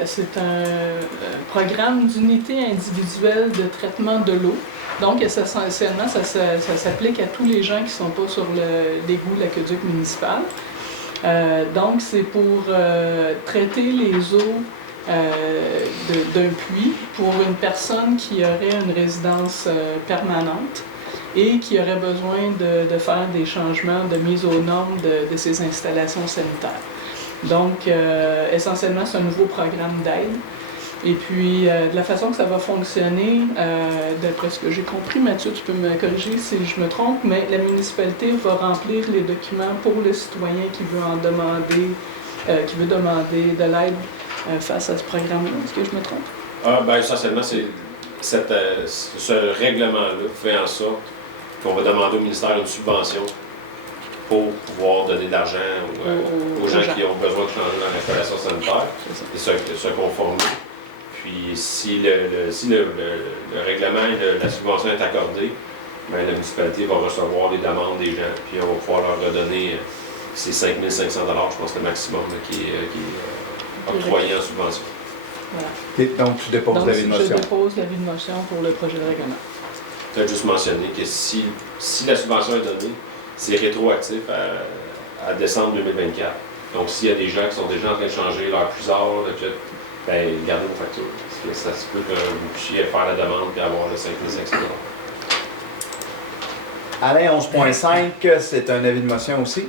programme d'unité individuelle de traitement de l'eau. Donc, essentiellement, ça s'applique à tous les gens qui ne sont pas sur l'égout de l'aqueduc municipal. Donc, c'est pour traiter les eaux d'un puits pour une personne qui aurait une résidence permanente et qui aurait besoin de faire des changements de mise aux normes de ses installations sanitaires. Donc, essentiellement, c'est un nouveau programme d'aide. Et puis, de la façon que ça va fonctionner, d'après ce que j'ai compris, Mathieu, tu peux me corriger si je me trompe, mais la municipalité va remplir les documents pour le citoyen qui veut demander de l'aide face à ce programme-là. Est-ce que je me trompe? Essentiellement, c'est ce règlement-là fait en sorte qu'on va demander au ministère une subvention pour pouvoir donner de l'argent aux gens qui ont besoin de changer leur installation sanitaire et se conformer. Puis si le règlement et la subvention est accordée, la municipalité va recevoir les demandes des gens, puis on va pouvoir leur redonner ces 5 500 $, je pense que le maximum qui est octroyé en subvention. Voilà. Et donc, tu déposes l'avis de motion. Je dépose l'avis de motion pour le projet de règlement. Tu as juste mentionné que si la subvention est donnée, c'est rétroactif à décembre 2024. Donc, s'il y a des gens qui sont déjà en train de changer leur puisard, gardez vos factures. Parce que ça se peut que vous puissiez faire la demande et avoir le 5 500 $. Alain, 11.5, c'est un avis de motion aussi.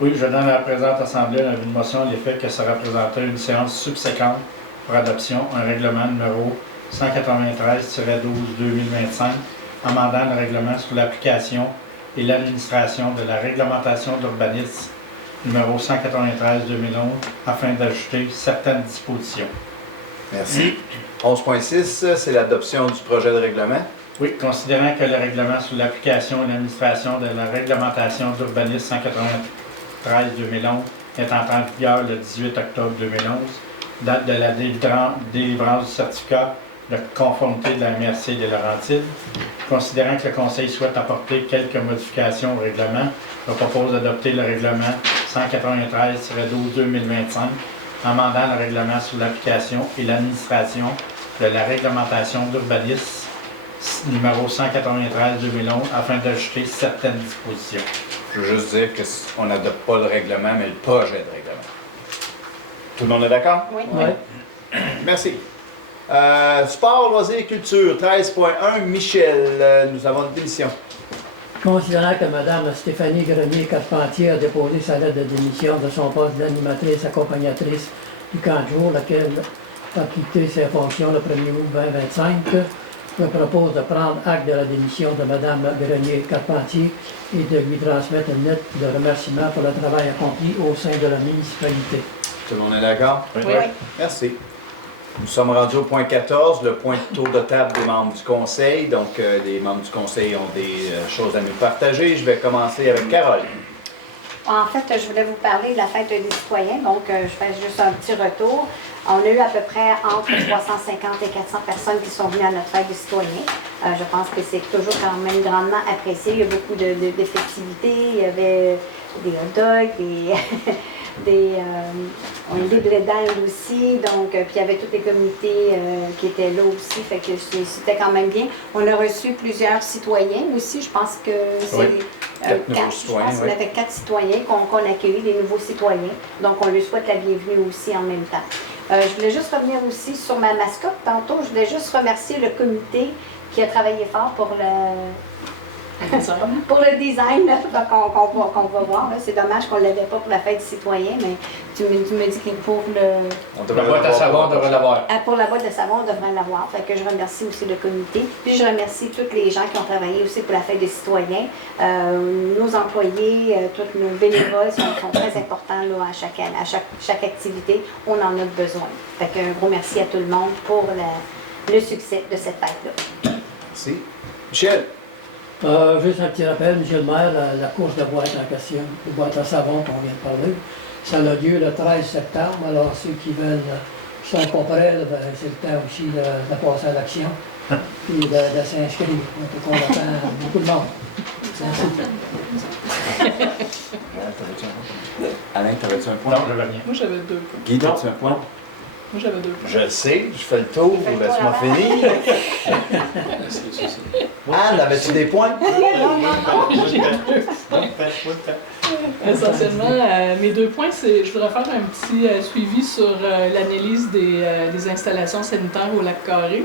Oui, je donne à la présente Assemblée l'avis de motion à l'effet que ça représentait une séance subséquente pour adoption, un règlement numéro 193-12-2025, amendant le règlement sur l'application et l'administration de la réglementation d'urbanisme numéro 193-2011 afin d'ajouter certaines dispositions. Merci. 11.6, c'est l'adoption du projet de règlement. Oui, considérant que le règlement sur l'application et l'administration de la réglementation d'urbanisme 193-2011 est entré en vigueur le 18 octobre 2011, date de la délivrance du certificat de conformité de la MRC des Laurentides. Considérant que le Conseil souhaite apporter quelques modifications au règlement, je propose d'adopter le règlement 193-12-2025, amendant le règlement sur l'application et l'administration de la réglementation d'urbanisme numéro 193-2011 afin d'ajouter certaines dispositions. Je veux juste dire qu'on n'adopte pas le règlement, mais le projet de règlement. Tout le monde est d'accord? Oui. Merci. Sport, loisirs et culture, 13.1, Michel, nous avons une démission. Considérant que Mme Stéphanie Grenier-Carpentier a déposé sa lettre de démission de son poste d'animatrice accompagnatrice du camp de jour, laquelle a quitté ses fonctions le 1er août 2025, je propose de prendre acte de la démission de Mme Grenier-Carpentier et de lui transmettre une lettre de remerciement pour le travail accompli au sein de la municipalité. Tout le monde est d'accord? Oui. Merci. Nous sommes rendus au point 14, le point de tour de table des membres du conseil. Donc, les membres du conseil ont des choses à nous partager. Je vais commencer avec Carole. En fait, je voulais vous parler de la fête des citoyens, donc je fais juste un petit retour. On a eu à peu près entre 350 et 400 personnes qui sont venues à notre fête des citoyens. Je pense que c'est toujours quand même grandement apprécié. Il y a beaucoup d'effectivités. Il y avait des hot dogs, on a eu des blé d'Inde aussi, donc puis il y avait toutes les communautés qui étaient là aussi, fait que c'était quand même bien. On a reçu plusieurs citoyens aussi, je pense que c'est quatre, je pense qu'on avait 4 citoyens qu'on a accueillis, des nouveaux citoyens, donc on leur souhaite la bienvenue aussi en même temps. Je voulais juste revenir aussi sur ma mascotte tantôt, je voulais juste remercier le comité qui a travaillé fort pour le design qu'on va voir. C'est dommage qu'on ne l'avait pas pour la fête des citoyens, mais tu me dis que pour la boîte à savon, on devrait l'avoir. Pour la boîte de savon, on devrait l'avoir. Fait que je remercie aussi le comité. Puis je remercie tous les gens qui ont travaillé aussi pour la fête des citoyens. Nos employés, tous nos bénévoles sont très importants là, à chaque activité. On en a besoin. Fait que un gros merci à tout le monde pour le succès de cette fête-là. Merci. Michel. Juste un petit rappel, M. le maire, la course de boîte en question, de boîte à savon qu'on vient de parler, ça a lieu le 13 septembre. Alors ceux qui veulent, qui sont pas prêts, c'est le temps aussi de passer à l'action et de s'inscrire. On attend beaucoup de monde. Merci. Alain, t'avais-tu un point? Non, je n'avais rien. Moi, j'avais 2 points. Guy, t'as-tu un point? Moi, j'avais 2 points. Je le sais, je fais le tour, laisse-moi finir. Anne, avais-tu des points? Essentiellement, mes 2 points, c'est je voudrais faire un petit suivi sur l'analyse des installations sanitaires au lac Carré.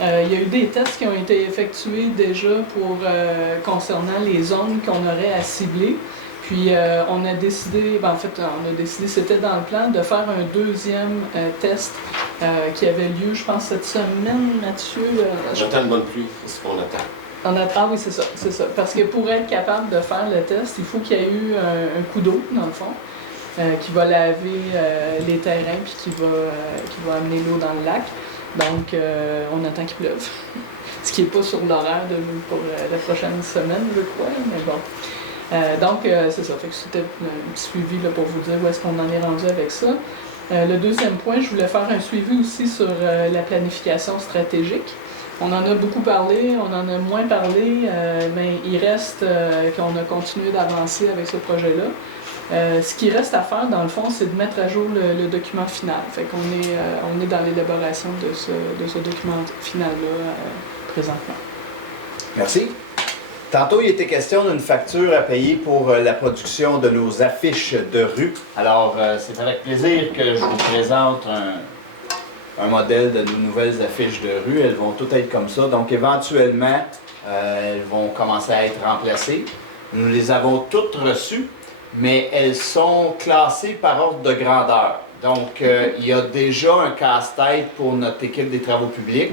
Il y a eu des tests qui ont été effectués déjà concernant les zones qu'on aurait à cibler. Puis on a décidé, c'était dans le plan de faire un deuxième test qui avait lieu, je pense, cette semaine, Mathieu. J'attends une bonne pluie, c'est ce qu'on attend. Ah oui, c'est ça. Parce que pour être capable de faire le test, il faut qu'il y ait eu un coup d'eau, dans le fond, qui va laver les terrains puis qui va amener l'eau dans le lac. Donc, on attend qu'il pleuve. Ce qui n'est pas sur l'horaire pour la prochaine semaine, je crois, mais bon. Donc, c'est ça. Fait que c'était un petit suivi là, pour vous dire où est-ce qu'on en est rendu avec ça. Le deuxième point, je voulais faire un suivi aussi sur la planification stratégique. On en a beaucoup parlé, on en a moins parlé, mais il reste qu'on a continué d'avancer avec ce projet-là. Ce qui reste à faire, dans le fond, c'est de mettre à jour le document final. Fait qu'on est dans l'élaboration de ce document final-là présentement. Merci. Tantôt, il était question d'une facture à payer pour la production de nos affiches de rue. Alors, c'est avec plaisir que je vous présente un modèle de nos nouvelles affiches de rue. Elles vont toutes être comme ça. Donc, éventuellement, elles vont commencer à être remplacées. Nous les avons toutes reçues, mais elles sont classées par ordre de grandeur. Donc, il y a déjà un casse-tête pour notre équipe des travaux publics.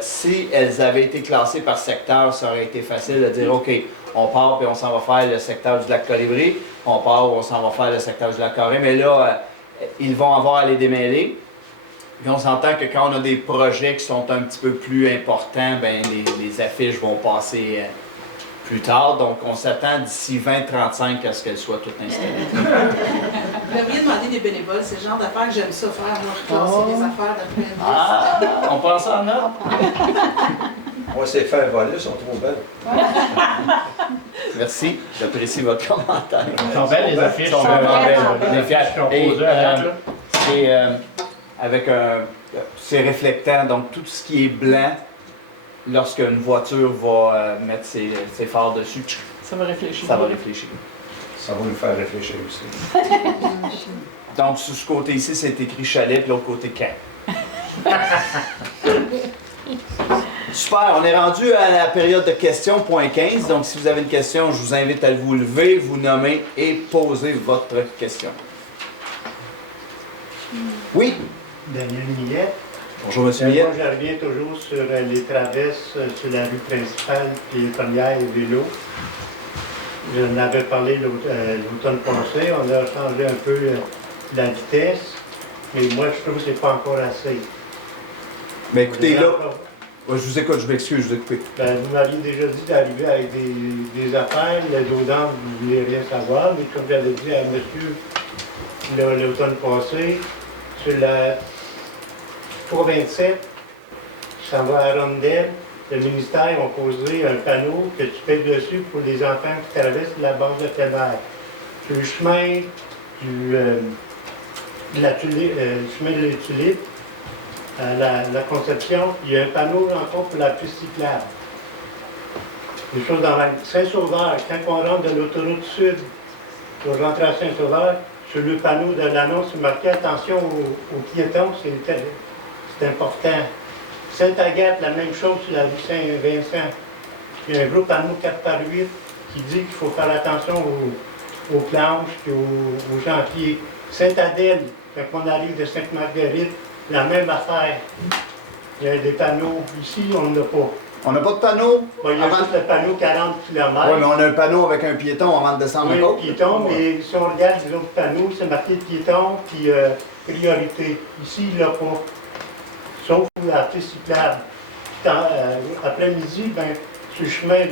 Si elles avaient été classées par secteur, ça aurait été facile de dire, OK, on part puis on s'en va faire le secteur du lac Colibri, on part on s'en va faire le secteur du lac Carré, mais là, ils vont avoir à les démêler. Puis on s'entend que quand on a des projets qui sont un petit peu plus importants, ben les affiches vont passer plus tard. Donc on s'attend d'ici 2035 à ce qu'elles soient toutes installées. Vous m'auriez demandé des bénévoles, c'est le genre d'affaires que j'aime ça faire, moi, reclasser des affaires d'après. Ah, on prend ça en note? Moi, ces faire voler sont trop belles. Merci, j'apprécie votre commentaire. Ils sont belles les affiches. Ils sont vraiment belles. Les affiches qui ont posé à date, là. C'est avec un... C'est reflectant, donc tout ce qui est blanc, lorsqu'une voiture va mettre ses phares dessus, ça va réfléchir. Ça va réfléchir. Ça va nous faire réfléchir aussi. Donc, sur ce côté ici, c'est écrit chalet, puis l'autre côté camp. Super, on est rendu à la période de questions, point 15. Donc, si vous avez une question, je vous invite à vous lever, vous nommer et poser votre question. Oui? Daniel Millet. Bonjour, M. Millet. Moi, je reviens toujours sur les traverses sur la rue principale, puis les premières et vélo. Je en avais parlé l'automne passé. On a changé un peu la vitesse, mais moi, je trouve que c'est pas encore assez. Mais écoutez, là, je vous écoute, je m'excuse, je vous ai coupé. Ben, vous m'aviez déjà dit d'arriver avec des affaires, le dos d'âme, vous ne voulez rien savoir, mais comme j'avais dit à monsieur l'automne passé, sur la 327, ça va à Rondelle, le ministère a posé un panneau que tu payes dessus pour les enfants qui traversent la base de plein air. Sur le chemin chemin de la Tulipe, à la Conception, il y a un panneau encore pour la piste cyclable. Des choses dans la Saint-Sauveur, quand on rentre de l'autoroute sud pour rentrer à Saint-Sauveur, sur le panneau de l'annonce, c'est marqué attention aux piétons, c'est important. Sainte-Agathe, la même chose sur la rue Saint-Vincent. Il y a un gros panneau 4x8 qui dit qu'il faut faire attention aux planches et aux janviers. Sainte-Adèle, quand on arrive de Sainte-Marguerite, la même affaire. Il y a des panneaux. Ici, on n'en a pas. On n'a pas de panneau? Bon, il y a juste le panneau 40 km. Oui, mais on a un panneau avec un piéton avant de descendre la côte. Oui, piéton, mais si on regarde les autres panneaux, c'est marqué piéton puis priorité. Ici, il n'y l'a pas. Sauf la piste cyclable. Après-midi, ben, sur le chemin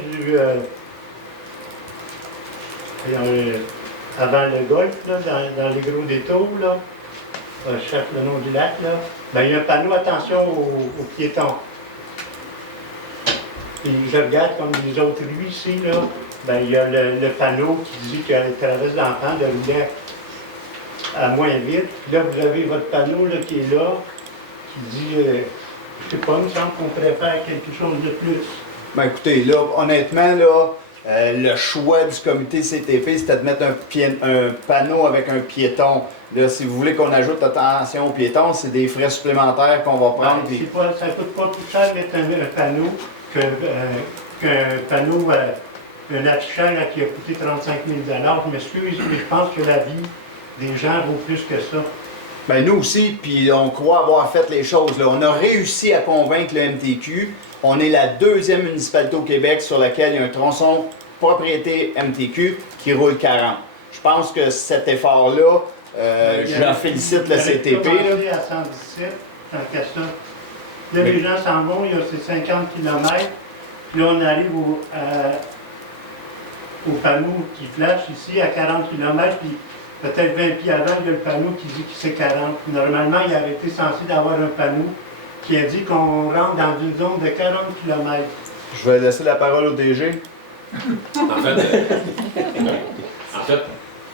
avant le golfe, là, dans les gros détours, là, je cherche le nom du lac, là, ben, il y a un panneau attention aux piétons. Puis je regarde comme les autres rues ici, là, ben, il y a le panneau qui dit qu'elle traverse l'enfant de rouler à moins vite. Puis là, vous avez votre panneau là, qui est là, qui dit, je sais pas, il me semble qu'on pourrait faire quelque chose de plus. Ben écoutez, là, honnêtement, là, le choix du comité CTP, c'était de mettre un panneau avec un piéton. Là, si vous voulez qu'on ajoute attention aux piétons, c'est des frais supplémentaires qu'on va prendre. Ben, ça ne coûte pas plus cher mettre un panneau qu'un panneau, un affichage là, qui a coûté 35 000 $. Je m'excuse, mais je pense que la vie des gens vaut plus que ça. Ben nous aussi, puis on croit avoir fait les choses. Là. On a réussi à convaincre le MTQ. On est la deuxième municipalité au Québec sur laquelle il y a un tronçon propriété MTQ qui roule 40. Je pense que cet effort-là, j'en félicite le CTP. Il a à 117, en question. Là, les gens s'en vont, il y a ces 50 km. Puis là, on arrive au panneau qui flash ici à 40 km. Puis peut-être 20 pieds avant, il y a le panneau qui dit que c'est 40. Normalement, il avait été censé d'avoir un panneau qui a dit qu'on rentre dans une zone de 40 km. Je vais laisser la parole au DG. En fait,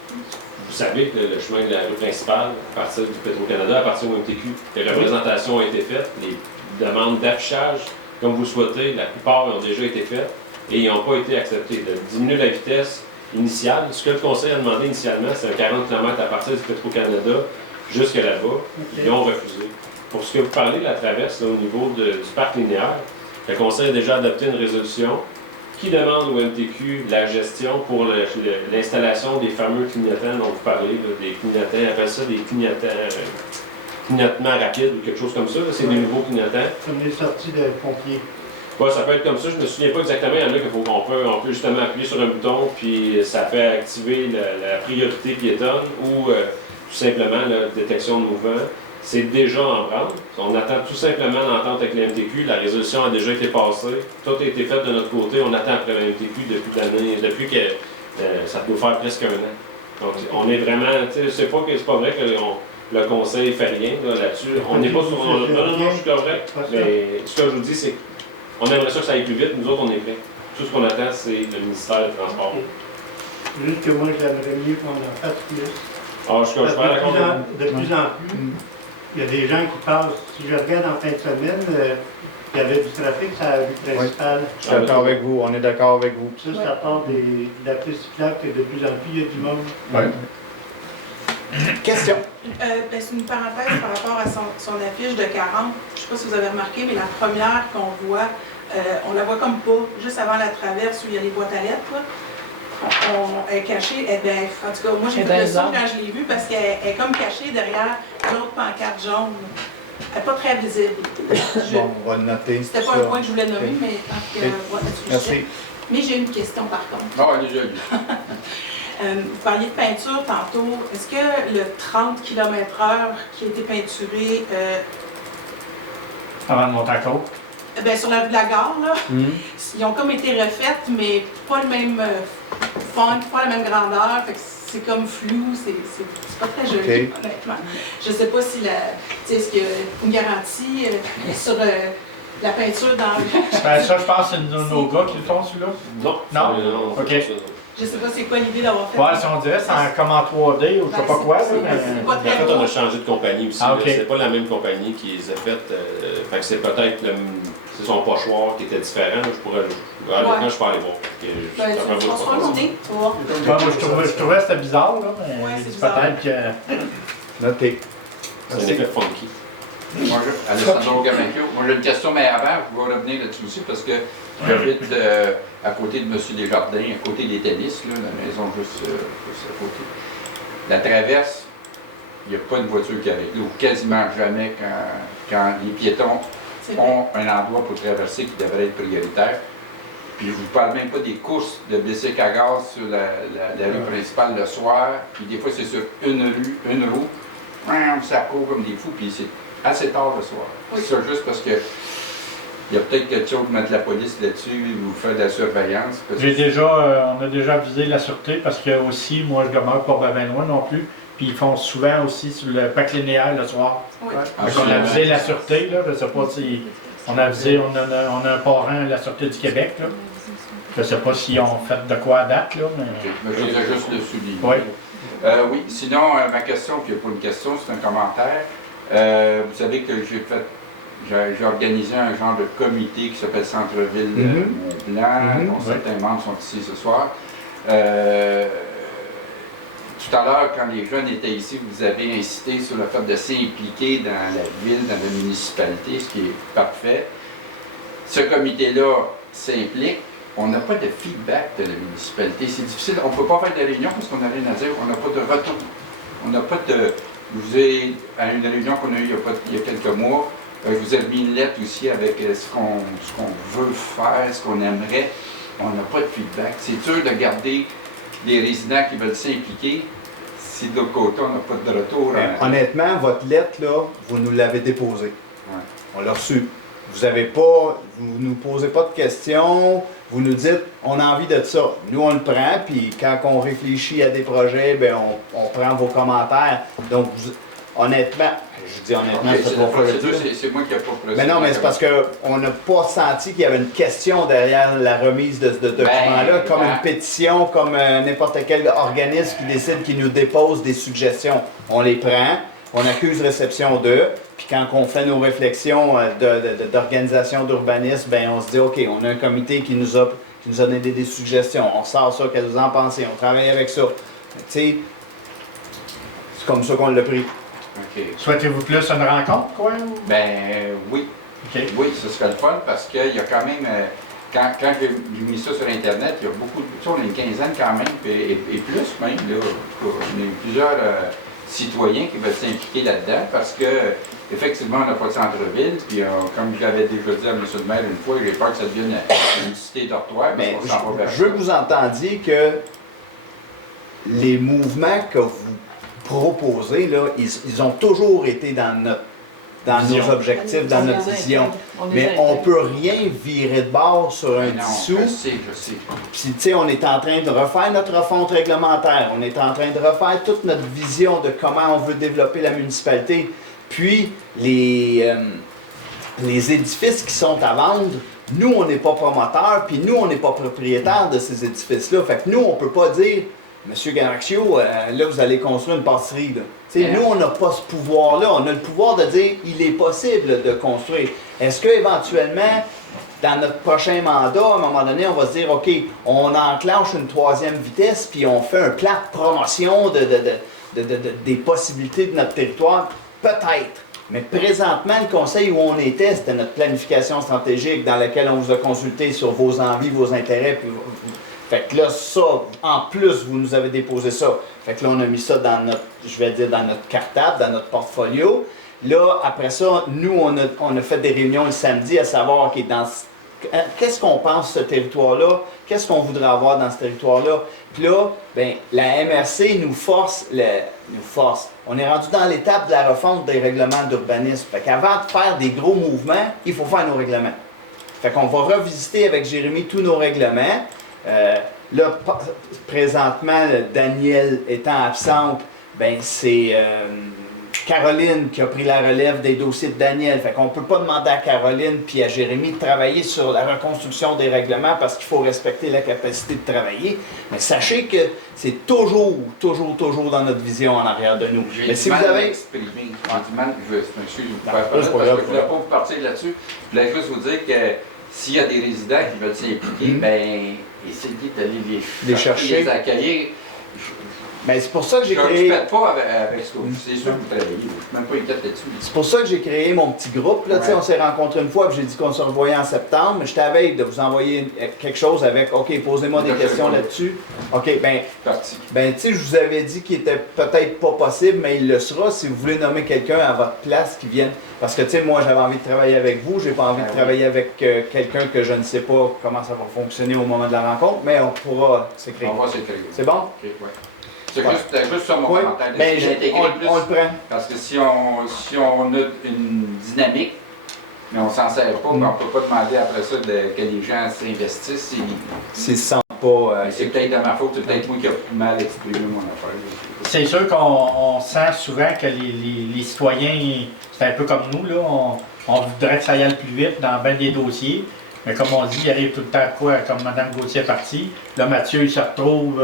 vous savez que le chemin de la rue principale, à partir du Petro-Canada, à partir du MTQ, les représentations ont été faites, les demandes d'affichage, comme vous le souhaitez, la plupart ont déjà été faites et ils n'ont pas été acceptés. De diminuer la vitesse initiale, ce que le Conseil a demandé initialement, c'est un 40 km à partir du Petro-Canada jusqu'à là-bas. Ils ont refusé. Pour ce que vous parlez de la traverse, là, au niveau du parc linéaire, le Conseil a déjà adopté une résolution qui demande au MTQ la gestion pour l'installation des fameux clignotants dont vous parlez, là, des clignotants, on appelle ça des clignotements rapides ou quelque chose comme ça, c'est des nouveaux clignotants. Comme les sorties de pompiers. Ouais, ça peut être comme ça, je me souviens pas exactement, il y en a qu'on peut justement appuyer sur un bouton, puis ça fait activer la priorité piétonne ou tout simplement la détection de mouvement. C'est déjà en branle. On attend tout simplement l'entente avec la MTQ, la résolution a déjà été passée, tout a été fait de notre côté, on attend après la MTQ depuis que ça doit faire presque 1 an. Donc on est vraiment, tu sais, c'est pas vrai que le conseil fait rien là-dessus. On n'est pas sur. Non, je suis correct. Mais ce que je vous dis, c'est qu'on aimerait ça que ça aille plus vite. Nous autres, on est prêts. Tout ce qu'on attend, c'est le ministère du Transport. Juste que moi, j'aimerais mieux qu'on en fasse plus. Ah, je suis pas d'accord. De plus en plus, il y a des gens qui passent. Si je regarde en fin de semaine, il y avait du trafic sur la rue principale. Je suis d'accord avec vous, on est d'accord avec vous. Ça part de la piste cyclable que de plus en plus, il y a du monde. Oui. Question. C'est une parenthèse par rapport à son affiche de 40. Je ne sais pas si vous avez remarqué, mais la première qu'on voit, on la voit comme pas, juste avant la traverse où il y a les boîtes à lettres. Là. Elle est cachée, en tout cas, moi j'ai fait le son quand je l'ai vue parce qu'elle est comme cachée derrière l'autre pancarte jaune. Elle n'est pas très visible. Bon, on va le noter. C'était pas un point que je voulais nommer, mais en tout cas, voilà, merci. Mais j'ai une question par contre. Ah, allez-y. Vous parliez de peinture tantôt. Est-ce que le 30 km/h qui a été peinturé avant de monter à côte? Sur la gare, là, ils ont comme été refaites, mais pas le même fond, pas la même grandeur. Fait que c'est comme flou, c'est pas très joli, honnêtement. Je sais pas si est-ce qu'il y a une garantie sur la peinture dans Ça, je pense que c'est nos gars qui le font, celui-là. Non? OK. Je sais pas c'est quoi l'idée d'avoir fait. Ouais, si on dirait, c'est comme en 3D ou je sais pas quoi. En fait, on a changé de compagnie aussi. Okay. C'est pas la même compagnie qui les a faites. Fait que c'est peut-être c'est son pochoir qui était différent. Honnêtement, je peux aller voir. Je trouvais que c'était bizarre, là, mais peut-être que. Noté. C'est un effet funky. Alessandro Gamacchio. Moi, j'ai une question, mais avant, je vais revenir là-dessus aussi parce que j'habite à côté de M. Desjardins, à côté des tennis, là, la maison juste à côté. La traverse, il n'y a pas de voiture qui arrive là, ou quasiment jamais quand les piétons ont un endroit pour traverser qui devrait être prioritaire. Puis je ne vous parle même pas des courses de bicycle à gaz sur la rue principale le soir, puis des fois c'est sur une roue, ça court comme des fous, puis c'est assez tard le soir. Oui. C'est ça juste parce que il y a peut-être quelque chose de mettre la police là-dessus ou faire de la surveillance. On a déjà avisé la sûreté parce que aussi, moi je demeure pas bien loin non plus. Puis ils font souvent aussi sur le parc linéaire le soir. Oui. Donc on a avisé la sûreté, là, je ne sais pas si. On a avisé, on a un parrain à la Sûreté du Québec. Là. Je ne sais pas si on fait de quoi à date, là, mais. Mais je voudrais juste le souligner. Oui. Oui, sinon, ma question, puis il n'y a pas une question, c'est un commentaire. Vous savez que j'ai organisé un genre de comité qui s'appelle Centre-Ville Mont-Blanc, dont certains membres sont ici ce soir. Tout à l'heure, quand les jeunes étaient ici, vous avez incité sur le fait de s'impliquer dans la ville, dans la municipalité, ce qui est parfait. Ce comité-là s'implique. On n'a pas de feedback de la municipalité. C'est difficile. On ne peut pas faire de réunion parce qu'on n'a rien à dire. On n'a pas de retour. On n'a pas de... Je vous ai, à une réunion qu'on a eue il y a quelques mois, je vous ai mis une lettre aussi avec ce qu'on veut faire, ce qu'on aimerait. On n'a pas de feedback. C'est dur de garder des résidents qui veulent s'impliquer si de l'autre côté, on n'a pas de retour. Honnêtement, votre lettre, là, vous nous l'avez déposée. Ouais. On l'a reçue. Vous nous posez pas de questions, vous nous dites, on a envie de ça. Nous, on le prend, puis quand on réfléchit à des projets, bien, on prend vos commentaires. Donc, honnêtement, je dis honnêtement, c'est moi qui n'ai pas procédé. Mais non, mais c'est parce qu'on n'a pas senti qu'il y avait une question derrière la remise de ce document-là, comme une pétition, comme n'importe quel organisme qui décide, qui nous dépose des suggestions. On les prend, on accuse réception d'eux, puis quand on fait nos réflexions d'organisation d'urbanisme, ben on se dit, OK, on a un comité qui nous a donné des suggestions, on sort ça, qu'est-ce que vous en pensez, on travaille avec ça. Tu sais, c'est comme ça qu'on l'a pris. Okay. Souhaitez-vous plus une rencontre, quoi? Ben oui. Okay. Oui, ce serait le fun parce qu'il y a quand même, quand j'ai mis ça sur Internet, il y a beaucoup, on a une quinzaine quand même, et plus même, là, on a plusieurs citoyens qui veulent s'impliquer là-dedans parce que effectivement, on n'a pas de centre-ville, puis comme je l'avais déjà dit à M. le maire une fois, j'ai peur que ça devienne une cité dortoir, Mais parce qu'on s'en va vers je veux que vous entendiez que les mouvements que vous proposez, là, ils ont toujours été dans nos objectifs, dans notre vision. Mais on ne peut rien virer de bord sur un dissous. Je sais. Puis, tu sais, on est en train de refaire notre refonte réglementaire. On est en train de refaire toute notre vision de comment on veut développer la municipalité. Puis, les édifices qui sont à vendre, nous, on n'est pas promoteurs, puis nous, on n'est pas propriétaires de ces édifices-là. Fait que nous, on ne peut pas dire, Monsieur Garaxio, là, vous allez construire une pâtisserie. Nous, on n'a pas ce pouvoir-là. On a le pouvoir de dire, il est possible de construire. Est-ce qu'éventuellement, dans notre prochain mandat, à un moment donné, on va se dire, OK, on enclenche une 3e vitesse, puis on fait un plan de promotion des possibilités de notre territoire? Peut-être. Mais présentement, le conseil où on était, c'était notre planification stratégique dans laquelle on vous a consulté sur vos envies, vos intérêts, puis fait que là, ça, en plus, vous nous avez déposé ça. Fait que là, on a mis ça dans notre, je vais dire, dans notre cartable, dans notre portfolio. Là, après ça, nous, on a fait des réunions le samedi à savoir, OK, qu'est-ce qu'on pense de ce territoire-là? Qu'est-ce qu'on voudrait avoir dans ce territoire-là? Puis là, bien, la MRC nous force. On est rendu dans l'étape de la refonte des règlements d'urbanisme. Fait qu'avant de faire des gros mouvements, il faut faire nos règlements. Fait qu'on va revisiter avec Jérémy tous nos règlements. Là, présentement, Daniel étant absente, ben c'est Caroline qui a pris la relève des dossiers de Daniel. Fait qu'on ne peut pas demander à Caroline puis à Jérémy de travailler sur la reconstruction des règlements parce qu'il faut respecter la capacité de travailler. Mais sachez que c'est toujours dans notre vision en arrière de nous. Mais si vous avez... Je ne voulais pas vous partir là-dessus. Je voulais juste vous dire que s'il y a des résidents qui veulent s'impliquer, ben essayez d'aller les chercher, les accueillir. Mais c'est pour ça que j'ai créé... Je ne pète pas avec ce que c'est sûr que vous travaillez. Je ne suis même pas inquiète là-dessus. C'est pour ça que j'ai créé mon petit groupe. Là, on s'est rencontrés une fois et j'ai dit qu'on se revoyait en septembre. Mais j'étais à veille de vous envoyer quelque chose avec OK, posez-moi des questions là-dessus. OK, ben tu sais, je vous avais dit qu'il était peut-être pas possible, mais il le sera si vous voulez nommer quelqu'un à votre place qui vienne. Parce que tu sais, moi j'avais envie de travailler avec vous, j'ai pas envie de travailler avec quelqu'un que je ne sais pas comment ça va fonctionner au moment de la rencontre, mais on pourra s'écrire. On va s'écrire. C'est bon? OK, ouais. C'est juste ça mon commentaire. Ben, on le prend. Parce que si on a une dynamique, mais on s'en sert pas, mais on ne peut pas demander après ça que les gens s'investissent. S'ils se sentent pas... c'est peut-être de ma faute, c'est peut-être moi qui ai mal exprimé mon affaire. C'est sûr qu'on sent souvent que les citoyens, c'est un peu comme nous, là, on voudrait que ça aille plus vite dans bien des dossiers. Mais comme on dit, il arrive tout le temps quoi, comme Mme Gauthier est partie. Là, Mathieu, il se retrouve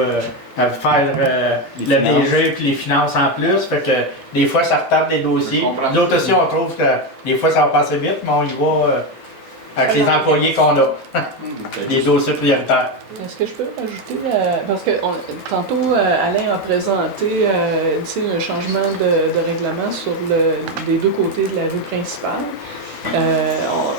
à faire le DG puis les finances en plus. Fait que des fois, ça retarde les dossiers. Nous autres aussi, on trouve que des fois, ça va passer vite, mais on y va avec les employés qu'on a. Des dossiers prioritaires. Est-ce que je peux rajouter, parce que tantôt, Alain a présenté ici un changement de règlement sur les deux côtés de la rue principale.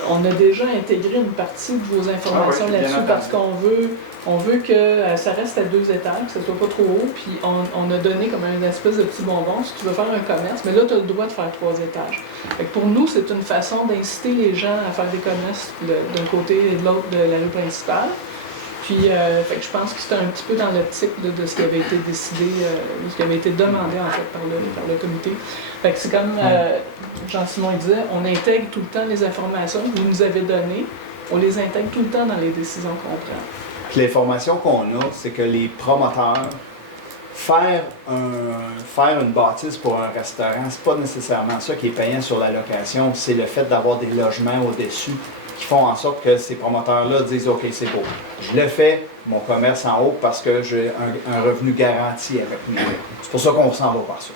On a déjà intégré une partie de vos informations là-dessus parce qu'on veut que ça reste à 2 étages, que ça soit pas trop haut, puis on a donné comme une espèce de petit bonbon si tu veux faire un commerce, mais là tu as le droit de faire 3 étages. Fait que pour nous, c'est une façon d'inciter les gens à faire des commerces d'un côté et de l'autre de la rue principale. Puis fait que je pense que c'était un petit peu dans l'optique de ce qui avait été décidé, ce qui avait été demandé en fait par le comité. Fait que c'est comme Jean-Simon disait, on intègre tout le temps les informations que vous nous avez données, on les intègre tout le temps dans les décisions qu'on prend. L'information qu'on a, c'est que les promoteurs, faire une bâtisse pour un restaurant, c'est pas nécessairement ça qui est payant sur la location, c'est le fait d'avoir des logements au-dessus qui font en sorte que ces promoteurs-là disent « OK, c'est beau, je le fais, mon commerce en haut, parce que j'ai un revenu garanti avec moi. » C'est pour ça qu'on s'en va par ça.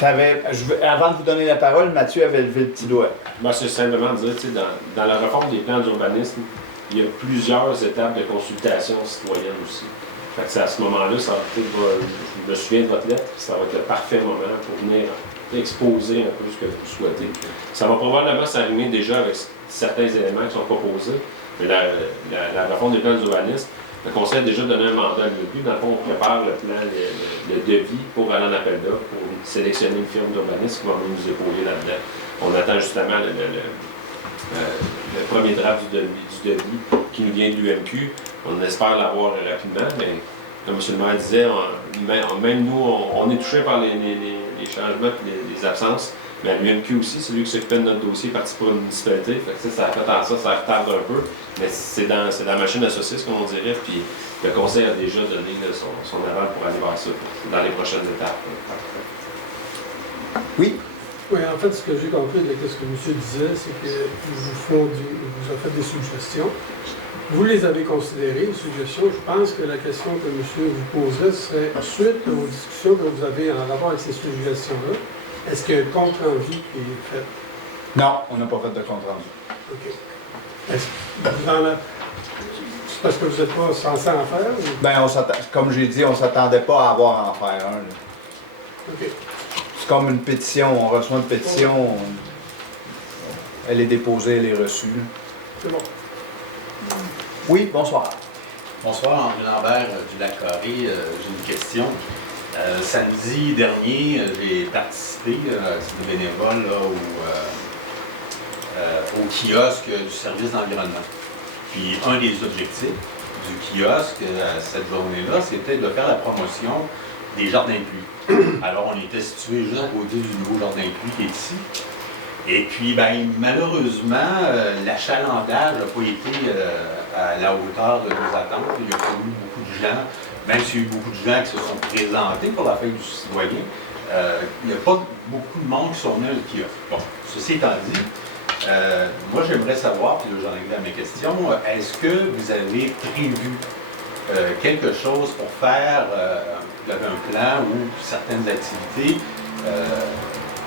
Avant de vous donner la parole, Mathieu avait levé le petit doigt. Moi, c'est simplement dire, dans la réforme des plans d'urbanisme, il y a plusieurs étapes de consultation citoyenne aussi. Fait que c'est à ce moment-là, ça va peut-être, je me souviens de votre lettre, ça va être le parfait moment pour venir exposer un peu ce que vous souhaitez. Ça va probablement s'arrimer déjà avec certains éléments qui sont proposés, mais la réforme des plans d'urbanisme, Le conseil a déjà donné un mandat à l'UEMQ. Dans le fond, on prépare le plan, le devis pour aller en appel d'offres, pour sélectionner une firme d'urbanisme qui va venir nous épauler là-dedans. On attend justement le premier draft du devis qui nous vient de l'UEMQ. On espère l'avoir rapidement, mais comme M. le maire disait, même nous, on est touchés par les changements et les absences. Mais l'UMQ aussi, c'est lui qui s'occupait de notre dossier parti pour une municipalité. Fait que ça a fait en ça retarde un peu. Mais c'est dans la machine à saucisse, comme on dirait. Puis le conseil a déjà donné son aval pour aller vers ça dans les prochaines étapes. Oui. Oui, en fait, ce que j'ai compris de ce que monsieur disait, c'est qu'il vous a fait des suggestions. Vous les avez considérées, les suggestions. Je pense que la question que monsieur vous poserait serait, suite aux discussions que vous avez en rapport avec ces suggestions-là, est-ce qu'il y a un compte-rendu qui est fait? Non, on n'a pas fait de compte-rendu. OK. Est-ce que vous en avez... C'est parce que vous n'êtes pas censé en faire? Ou... Bien, comme j'ai dit, on ne s'attendait pas à avoir à en faire un. Là. OK. C'est comme une pétition. On reçoit une pétition, elle est déposée, elle est reçue. C'est bon. Oui, bonsoir. Bonsoir, André Lambert du Lac-Carré. J'ai une question. Samedi dernier, j'ai participé, c'est des bénévoles, là, au kiosque du service d'environnement. Puis un des objectifs du kiosque à cette journée-là, c'était de faire la promotion des jardins de pluie. Alors on était situé juste à côté du nouveau jardin de pluie qui est ici. Et puis, malheureusement, l'achalandage n'a pas été à la hauteur de nos attentes. Il y a pas eu beaucoup de gens, même s'il y a eu beaucoup de gens qui se sont présentés pour la fête du citoyen, il n'y a pas beaucoup de monde qui sont venus à le kiosque. Bon, ceci étant dit, moi j'aimerais savoir, puis là j'en arrive à mes questions, est-ce que vous avez prévu quelque chose pour faire, vous avez un plan ou certaines activités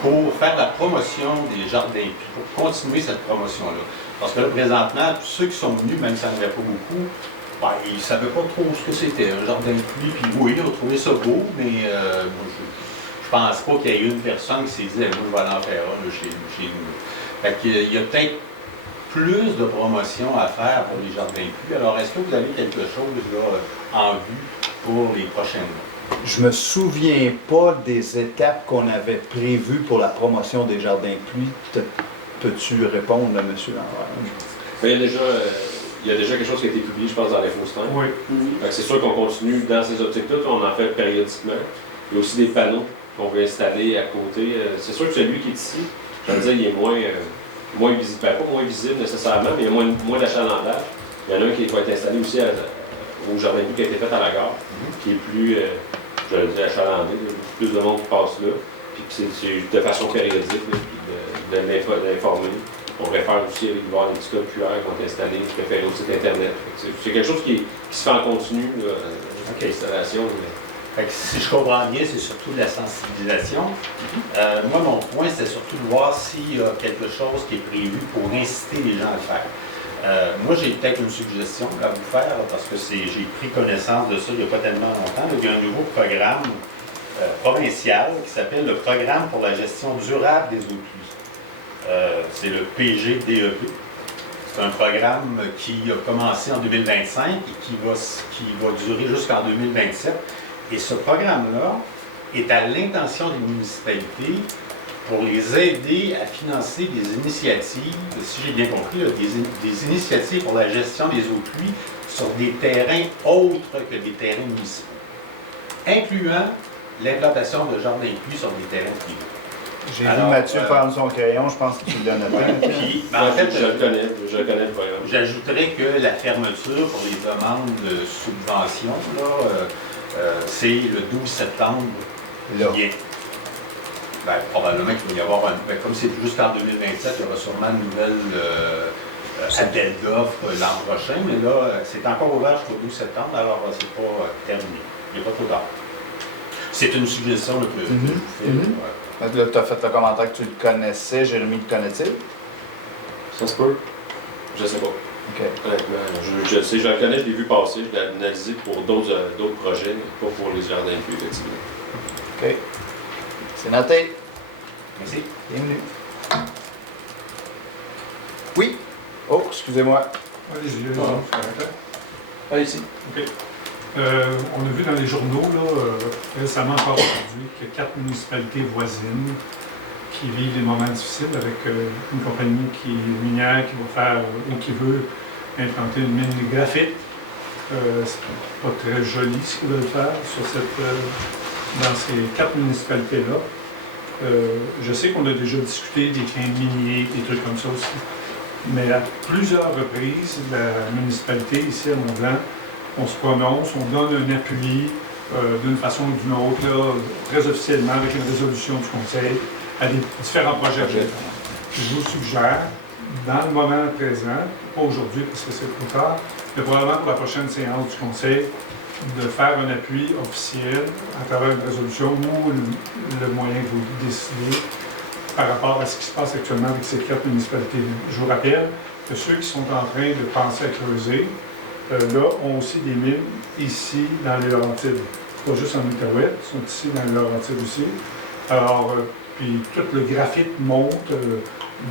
pour faire la promotion des jardins, pour continuer cette promotion-là? Parce que là, présentement, tous ceux qui sont venus, même si ça n'avait pas beaucoup, ils ne savaient pas trop ce que c'était, un jardin de pluie, puis oui, ils ont trouvé ça beau, mais moi, je pense pas qu'il y ait une personne qui s'est dit, moi, je vais aller en faire un là, chez nous. Fait qu'il y a peut-être plus de promotion à faire pour les jardins de pluie. Alors, est-ce que vous avez quelque chose là, en vue pour les prochains mois? Je me souviens pas des étapes qu'on avait prévues pour la promotion des jardins de pluie. Peux-tu répondre, M. Lambert? Il y a déjà quelque chose qui a été publié, je pense, dans l'InfoStream. Oui. C'est sûr qu'on continue dans ces optiques-là, on en fait périodiquement. Il y a aussi des panneaux qu'on veut installer à côté. C'est sûr que celui qui est ici, je veux dire, il est moins visible. Pas moins visible nécessairement, mais il y a moins d'achalandage. Il y en a un qui va être installé aussi au jardin de pluie qui a été fait à la gare, qui est plus, je veux dire, achalandé, plus de monde qui passe là. Puis c'est de façon périodique, de l'informer. On réfère aussi avec voir des petits codes QR qui vont être installés, référer au site Internet. C'est quelque chose qui se fait en continu, l'installation. Fait que si je comprends bien, c'est surtout de la sensibilisation. Moi, mon point, c'était surtout de voir s'il y a quelque chose qui est prévu pour inciter les gens à le faire. Moi, j'ai peut-être une suggestion à vous faire, parce que j'ai pris connaissance de ça il n'y a pas tellement longtemps. Il y a un nouveau programme provincial qui s'appelle le Programme pour la gestion durable des eaux de pluie. C'est le PGDEP. C'est un programme qui a commencé en 2025 et qui va durer jusqu'en 2027. Et ce programme-là est à l'intention des municipalités pour les aider à financer des initiatives, si j'ai bien compris, là, des initiatives pour la gestion des eaux de pluie sur des terrains autres que des terrains municipaux, incluant l'implantation de jardins de pluie sur des terrains privés. J'ai vu Mathieu prendre son crayon, je pense qu'il donne un Puis, en fait, je le connais le programme. J'ajouterais que la fermeture pour les demandes de subvention, c'est le 12 septembre qui vient. Probablement qu'il va y avoir comme c'est jusqu'en 2027, il y aura sûrement une nouvelle appel d'offres l'an prochain, mais là, c'est encore ouvert jusqu'au 12 septembre, alors c'est pas terminé. Il n'est pas trop tard. C'est une suggestion que je vous fais. Là, tu as fait le commentaire que tu le connaissais. Jérémy, le connaît-il? Ça se peut. Je sais pas. OK. Honnêtement, je sais, je le connais, je l'ai vu passer, je l'ai analysé pour d'autres projets, mais pas pour les jardins de pluie, effectivement. OK. C'est noté. Merci. Bienvenue. Oui. Oh, excusez-moi. Allez-y, Allez-y. OK. On a vu dans les journaux, récemment encore aujourd'hui, que 4 municipalités voisines qui vivent des moments difficiles avec une compagnie minière qui va faire ou qui veut implanter une mine de graphite. C'est pas très joli ce qu'ils veulent faire dans ces 4 municipalités-là. Je sais qu'on a déjà discuté des claims miniers, des trucs comme ça aussi. Mais à plusieurs reprises, la municipalité ici à Mont-Blanc, on se prononce, on donne un appui d'une façon ou d'une autre, là, très officiellement, avec une résolution du Conseil, à des différents projets. Je vous suggère, dans le moment présent, pas aujourd'hui parce que c'est trop tard, mais probablement pour la prochaine séance du Conseil, de faire un appui officiel à travers une résolution ou le moyen que vous décidez par rapport à ce qui se passe actuellement avec ces 4 municipalités. Je vous rappelle que ceux qui sont en train de penser à creuser, là, ont aussi des mines ici dans les Laurentides. Pas juste en Outaouais, ils sont ici dans les Laurentides aussi. Alors, puis tout le graphite monte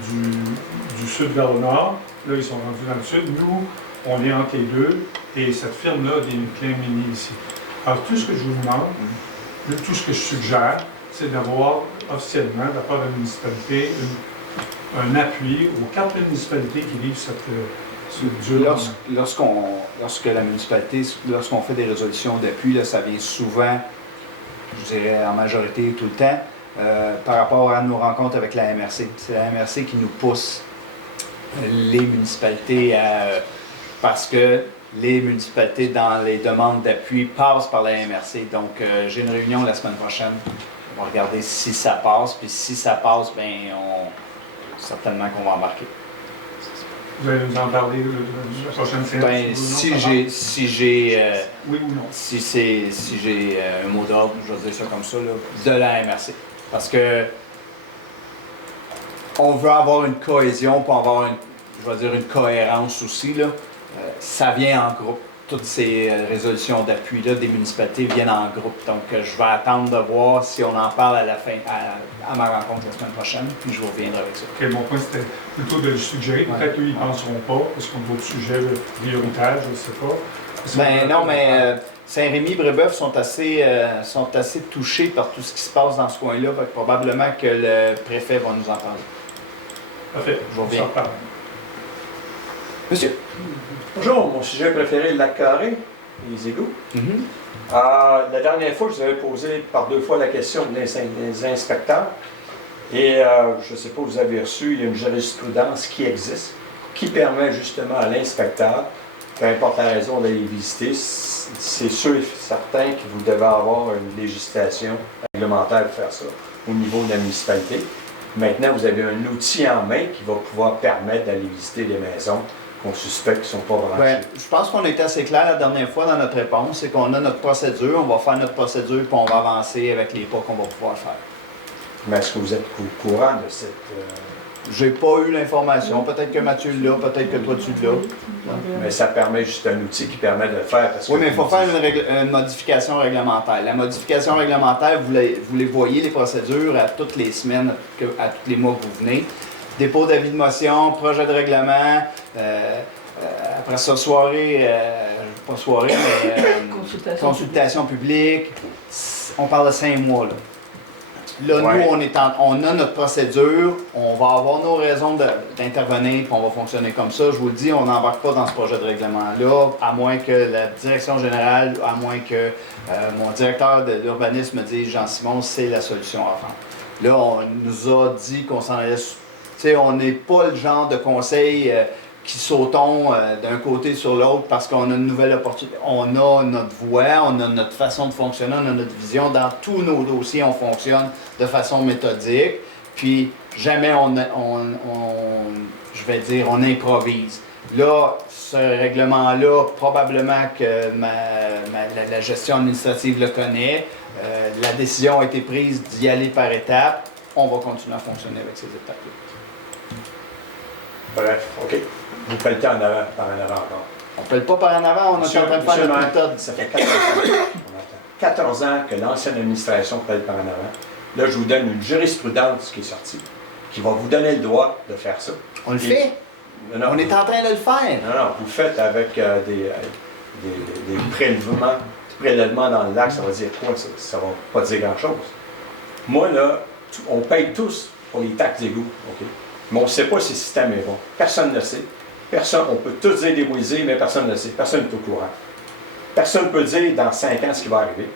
du sud vers le nord. Là, ils sont rendus dans le sud. Nous, on est entre les deux. Et cette firme-là a des claims miniers ici. Alors, tout ce que je vous demande, tout ce que je suggère, c'est d'avoir officiellement, de la part de la municipalité, un appui aux 4 municipalités qui vivent Lorsque la municipalité, lorsqu'on fait des résolutions d'appui, ça vient souvent, je dirais en majorité tout le temps, par rapport à nos rencontres avec la MRC. C'est la MRC qui nous pousse les municipalités parce que les municipalités dans les demandes d'appui passent par la MRC. Donc, j'ai une réunion la semaine prochaine. On va regarder si ça passe. Puis si ça passe, bien, certainement qu'on va embarquer. Vous allez nous en parler de la prochaine séance? Ben, si j'ai un mot d'ordre, je vais dire ça comme ça, là, de la MRC. Parce que on veut avoir une cohésion, pour avoir une cohérence aussi. Là. Ça vient en groupe. Toutes ces résolutions d'appui-là des municipalités viennent en groupe. Donc, je vais attendre de voir si on en parle à la fin, à ma rencontre la semaine prochaine, puis je vous reviendrai avec ça. OK, mon point, c'était plutôt de le suggérer. Peut-être qu'eux, ils ne penseront pas, parce qu'on a d'autres sujets prioritaires, je ne sais pas. Ben non, mais Saint-Rémy-Brébeuf sont assez touchés par tout ce qui se passe dans ce coin-là. Probablement que le préfet va nous en parler. Parfait, je vous reviens. Monsieur. Bonjour, mon sujet préféré, le lac Carré, les égouts. La dernière fois, je vous avais posé par 2 fois la question des inspecteurs. Et je ne sais pas, vous avez reçu, il y a une jurisprudence qui existe, qui permet justement à l'inspecteur, peu importe la raison d'aller visiter, c'est sûr et certain que vous devez avoir une législation réglementaire pour faire ça au niveau de la municipalité. Maintenant, vous avez un outil en main qui va pouvoir permettre d'aller visiter des maisons qu'on suspecte qui ne sont pas branchées. Bien, je pense qu'on a été assez clair la dernière fois dans notre réponse, c'est qu'on a notre procédure, on va faire notre procédure, puis on va avancer avec les pas qu'on va pouvoir faire. Mais est-ce que vous êtes au courant de cette... J'ai pas eu l'information. Peut-être que Mathieu l'a, peut-être que toi tu l'as. Mais ça permet juste un outil qui permet de le faire. Parce oui, mais il faut faire une modification réglementaire. La modification réglementaire, vous les voyez, les procédures, à toutes les semaines, à tous les mois que vous venez. Dépôt d'avis de motion, projet de règlement, après ça, soirée, pas soirée, mais consultation publique. On parle de 5 mois, là. Là, ouais. Nous, on a notre procédure, on va avoir nos raisons d'intervenir, puis on va fonctionner comme ça. Je vous le dis, on n'embarque pas dans ce projet de règlement-là, à moins que la direction générale, à moins que mon directeur de l'urbanisme me dise, Jean-Simon, c'est la solution à faire. Là, on nous a dit qu'on s'en allait... Tu sais, on n'est pas le genre de conseil qui sautons d'un côté sur l'autre parce qu'on a une nouvelle opportunité. On a notre voix, on a notre façon de fonctionner, on a notre vision. Dans tous nos dossiers, on fonctionne de façon méthodique. Puis jamais on improvise. Là, ce règlement-là, probablement que la gestion administrative le connaît. La décision a été prise d'y aller par étapes. On va continuer à fonctionner avec ces étapes-là. Bref, OK. Vous faites le temps par en avant encore. On ne fait pas par en avant, on est en train de faire notre méthode. Ça fait 14 ans que l'ancienne administration fait par en avant. Là, je vous donne une jurisprudence qui est sortie, qui va vous donner le droit de faire ça. On le fait. Non, on est en train de le faire. Non, vous le faites avec des prélèvements dans le lac, ça va dire quoi? Ça va pas dire grand-chose. Moi, là, on paye tous pour les taxes d'égout, OK? Mais on ne sait pas si le système est bon. Personne ne le sait. On peut tous dire démoisés, mais personne ne le sait. Personne n'est au courant. Personne ne peut dire dans 5 ans ce qui va arriver.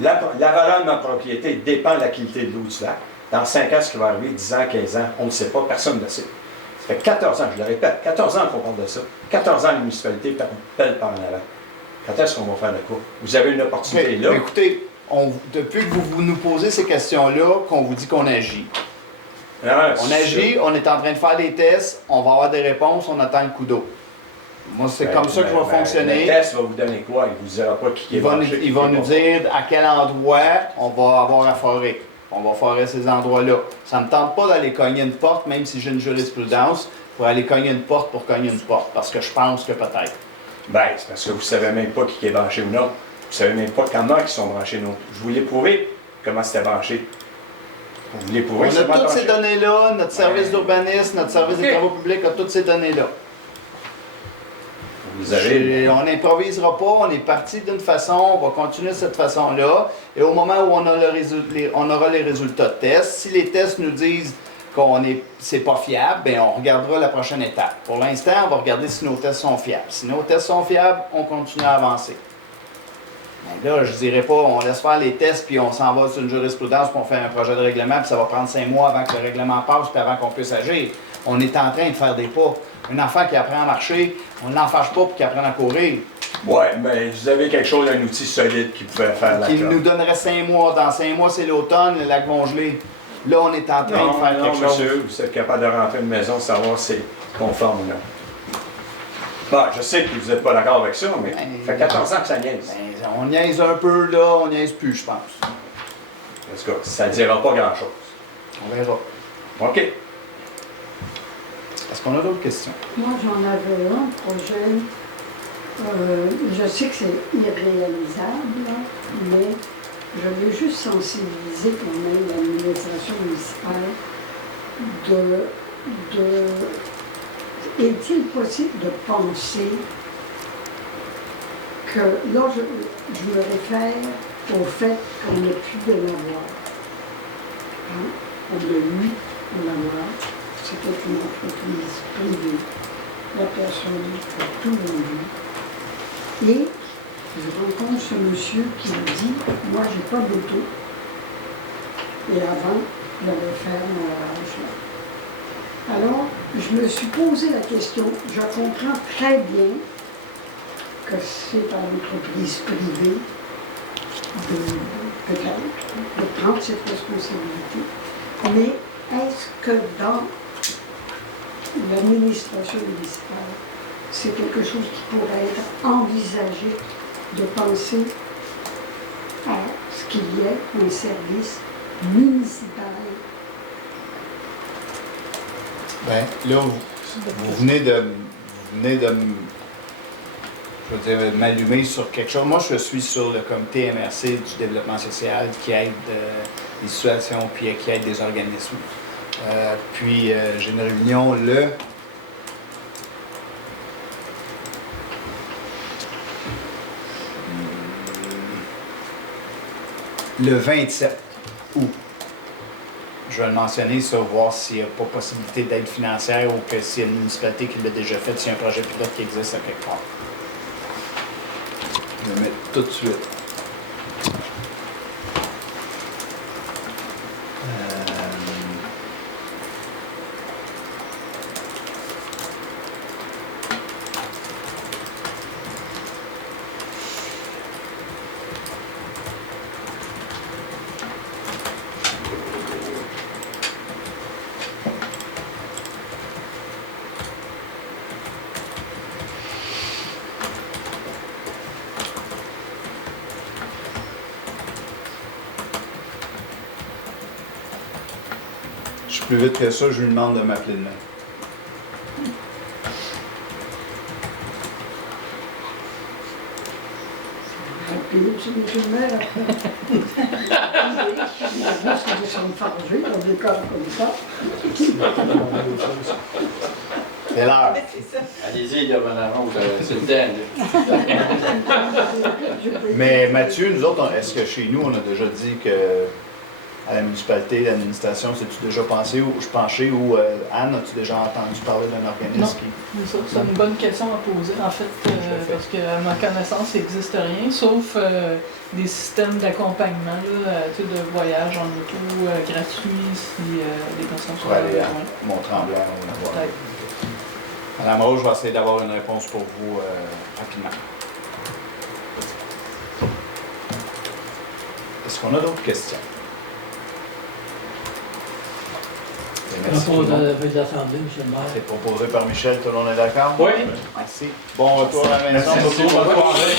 La valeur de ma propriété dépend de la qualité de l'eau du lac. Dans 5 ans, ce qui va arriver, 10 ans, 15 ans, on ne sait pas, personne ne le sait. Ça fait 14 ans, je le répète, 14 ans qu'on parle de ça. 14 ans, les municipalités pèlent par en avant. Quand est-ce qu'on va faire le coup? Vous avez une opportunité là. Écoutez, depuis que vous nous posez ces questions-là, qu'on vous dit qu'on agit. On agit, on est en train de faire des tests, on va avoir des réponses, on attend le coup d'eau. Moi, c'est comme ça que je vais fonctionner. Le test va vous donner quoi? Il ne vous dira pas qui est branché. Il va nous dire à quel endroit on va avoir à forer. On va forer ces endroits-là. Ça ne me tente pas d'aller cogner une porte, même si j'ai une jurisprudence, pour aller cogner une porte pour cogner une porte, parce que je pense que peut-être. Ben, c'est parce que vous ne savez même pas qui est branché ou non. Vous ne savez même pas comment ils sont branchés non. Je vous l'ai prouvé comment c'était branché. Vous l'ai prouvé. On a toutes ces données-là, notre service d'urbanisme, notre service des travaux publics a toutes ces données-là. On n'improvisera pas, on est parti d'une façon, on va continuer de cette façon-là. Et au moment où on aura les résultats de tests, si les tests nous disent c'est pas fiable, bien on regardera la prochaine étape. Pour l'instant, on va regarder si nos tests sont fiables. Si nos tests sont fiables, on continue à avancer. Mais là, je ne dirais pas, on laisse faire les tests, puis on s'en va sur une jurisprudence, puis on fait un projet de règlement, puis ça va prendre 5 mois avant que le règlement passe, puis avant qu'on puisse agir. On est en train de faire des pas. Un enfant qui apprend à marcher, on ne l'enfarge pas pour qu'il apprenne à courir. Oui, mais vous avez quelque chose, un outil solide qui pouvait faire la job. Qui nous donnerait 5 mois. Dans 5 mois, c'est l'automne, les lacs vont geler. Là, on est en train de faire quelque chose. Monsieur, vous êtes capable de rentrer une maison, savoir si c'est conforme ou non. Bon, je sais que vous n'êtes pas d'accord avec ça, mais ça fait 14 ans que ça niaise. On niaise un peu, là, on niaise plus, je pense. En tout cas, ça ne dira pas grand-chose. On verra. OK. Est-ce qu'on a d'autres questions? Moi, j'en avais un projet. Je sais que c'est irréalisable, là, mais je veux juste sensibiliser quand même l'administration municipale Est-il possible de penser que, là, je me réfère au fait qu'on n'a plus de lavoir. Hein? On a eu un lavoir. C'était une entreprise privée. La personne a tout vendu. Et je rencontre ce monsieur qui me dit, moi j'ai pas d'auto. Et avant, j'allais faire mon lavage là. Alors, je me suis posé la question, je comprends très bien que c'est à l'entreprise privée de prendre cette responsabilité. Mais est-ce que dans l'administration municipale, c'est quelque chose qui pourrait être envisagé de penser à ce qu'il y ait un service municipal? Bien, là, vous venez de je veux dire, m'allumer sur quelque chose. Moi, je suis sur le comité MRC du développement social qui aide les situations, puis qui aide des organismes. J'ai une réunion le 27 août. Je vais le mentionner, ça, voir s'il n'y a pas possibilité d'aide financière ou que s'il y a une municipalité qui l'a déjà fait, s'il y a un projet pilote qui existe à quelque part. Je vais le mettre tout de suite. Plus vite que ça, je lui demande de m'appeler demain. Puis, c'est M. le maire, après. Il risque de s'enfarger dans des cas comme ça. C'est l'heure. C'est ça. Allez-y, là, madame Rose, c'est le temps. Mais Mathieu, nous autres, est-ce que chez nous, on a déjà dit que à la municipalité, l'administration, c'est-tu déjà penché ou Anne, as-tu déjà entendu parler d'un organisme qui... C'est une bonne question à poser, en fait, parce qu'à ma connaissance, il n'existe rien, sauf des systèmes d'accompagnement, de voyage en auto gratuit si les personnes sont Pour aller à Mont-Tremblant. Peut-être. Madame Rose, je vais essayer d'avoir une réponse pour vous rapidement. Est-ce qu'on a d'autres questions? Rapport de l'Assemblée, M. le maire. C'est proposé par Michel, tout le monde est d'accord? Oui. Merci. Bon retour à la maison. Merci beaucoup. Bonne soirée.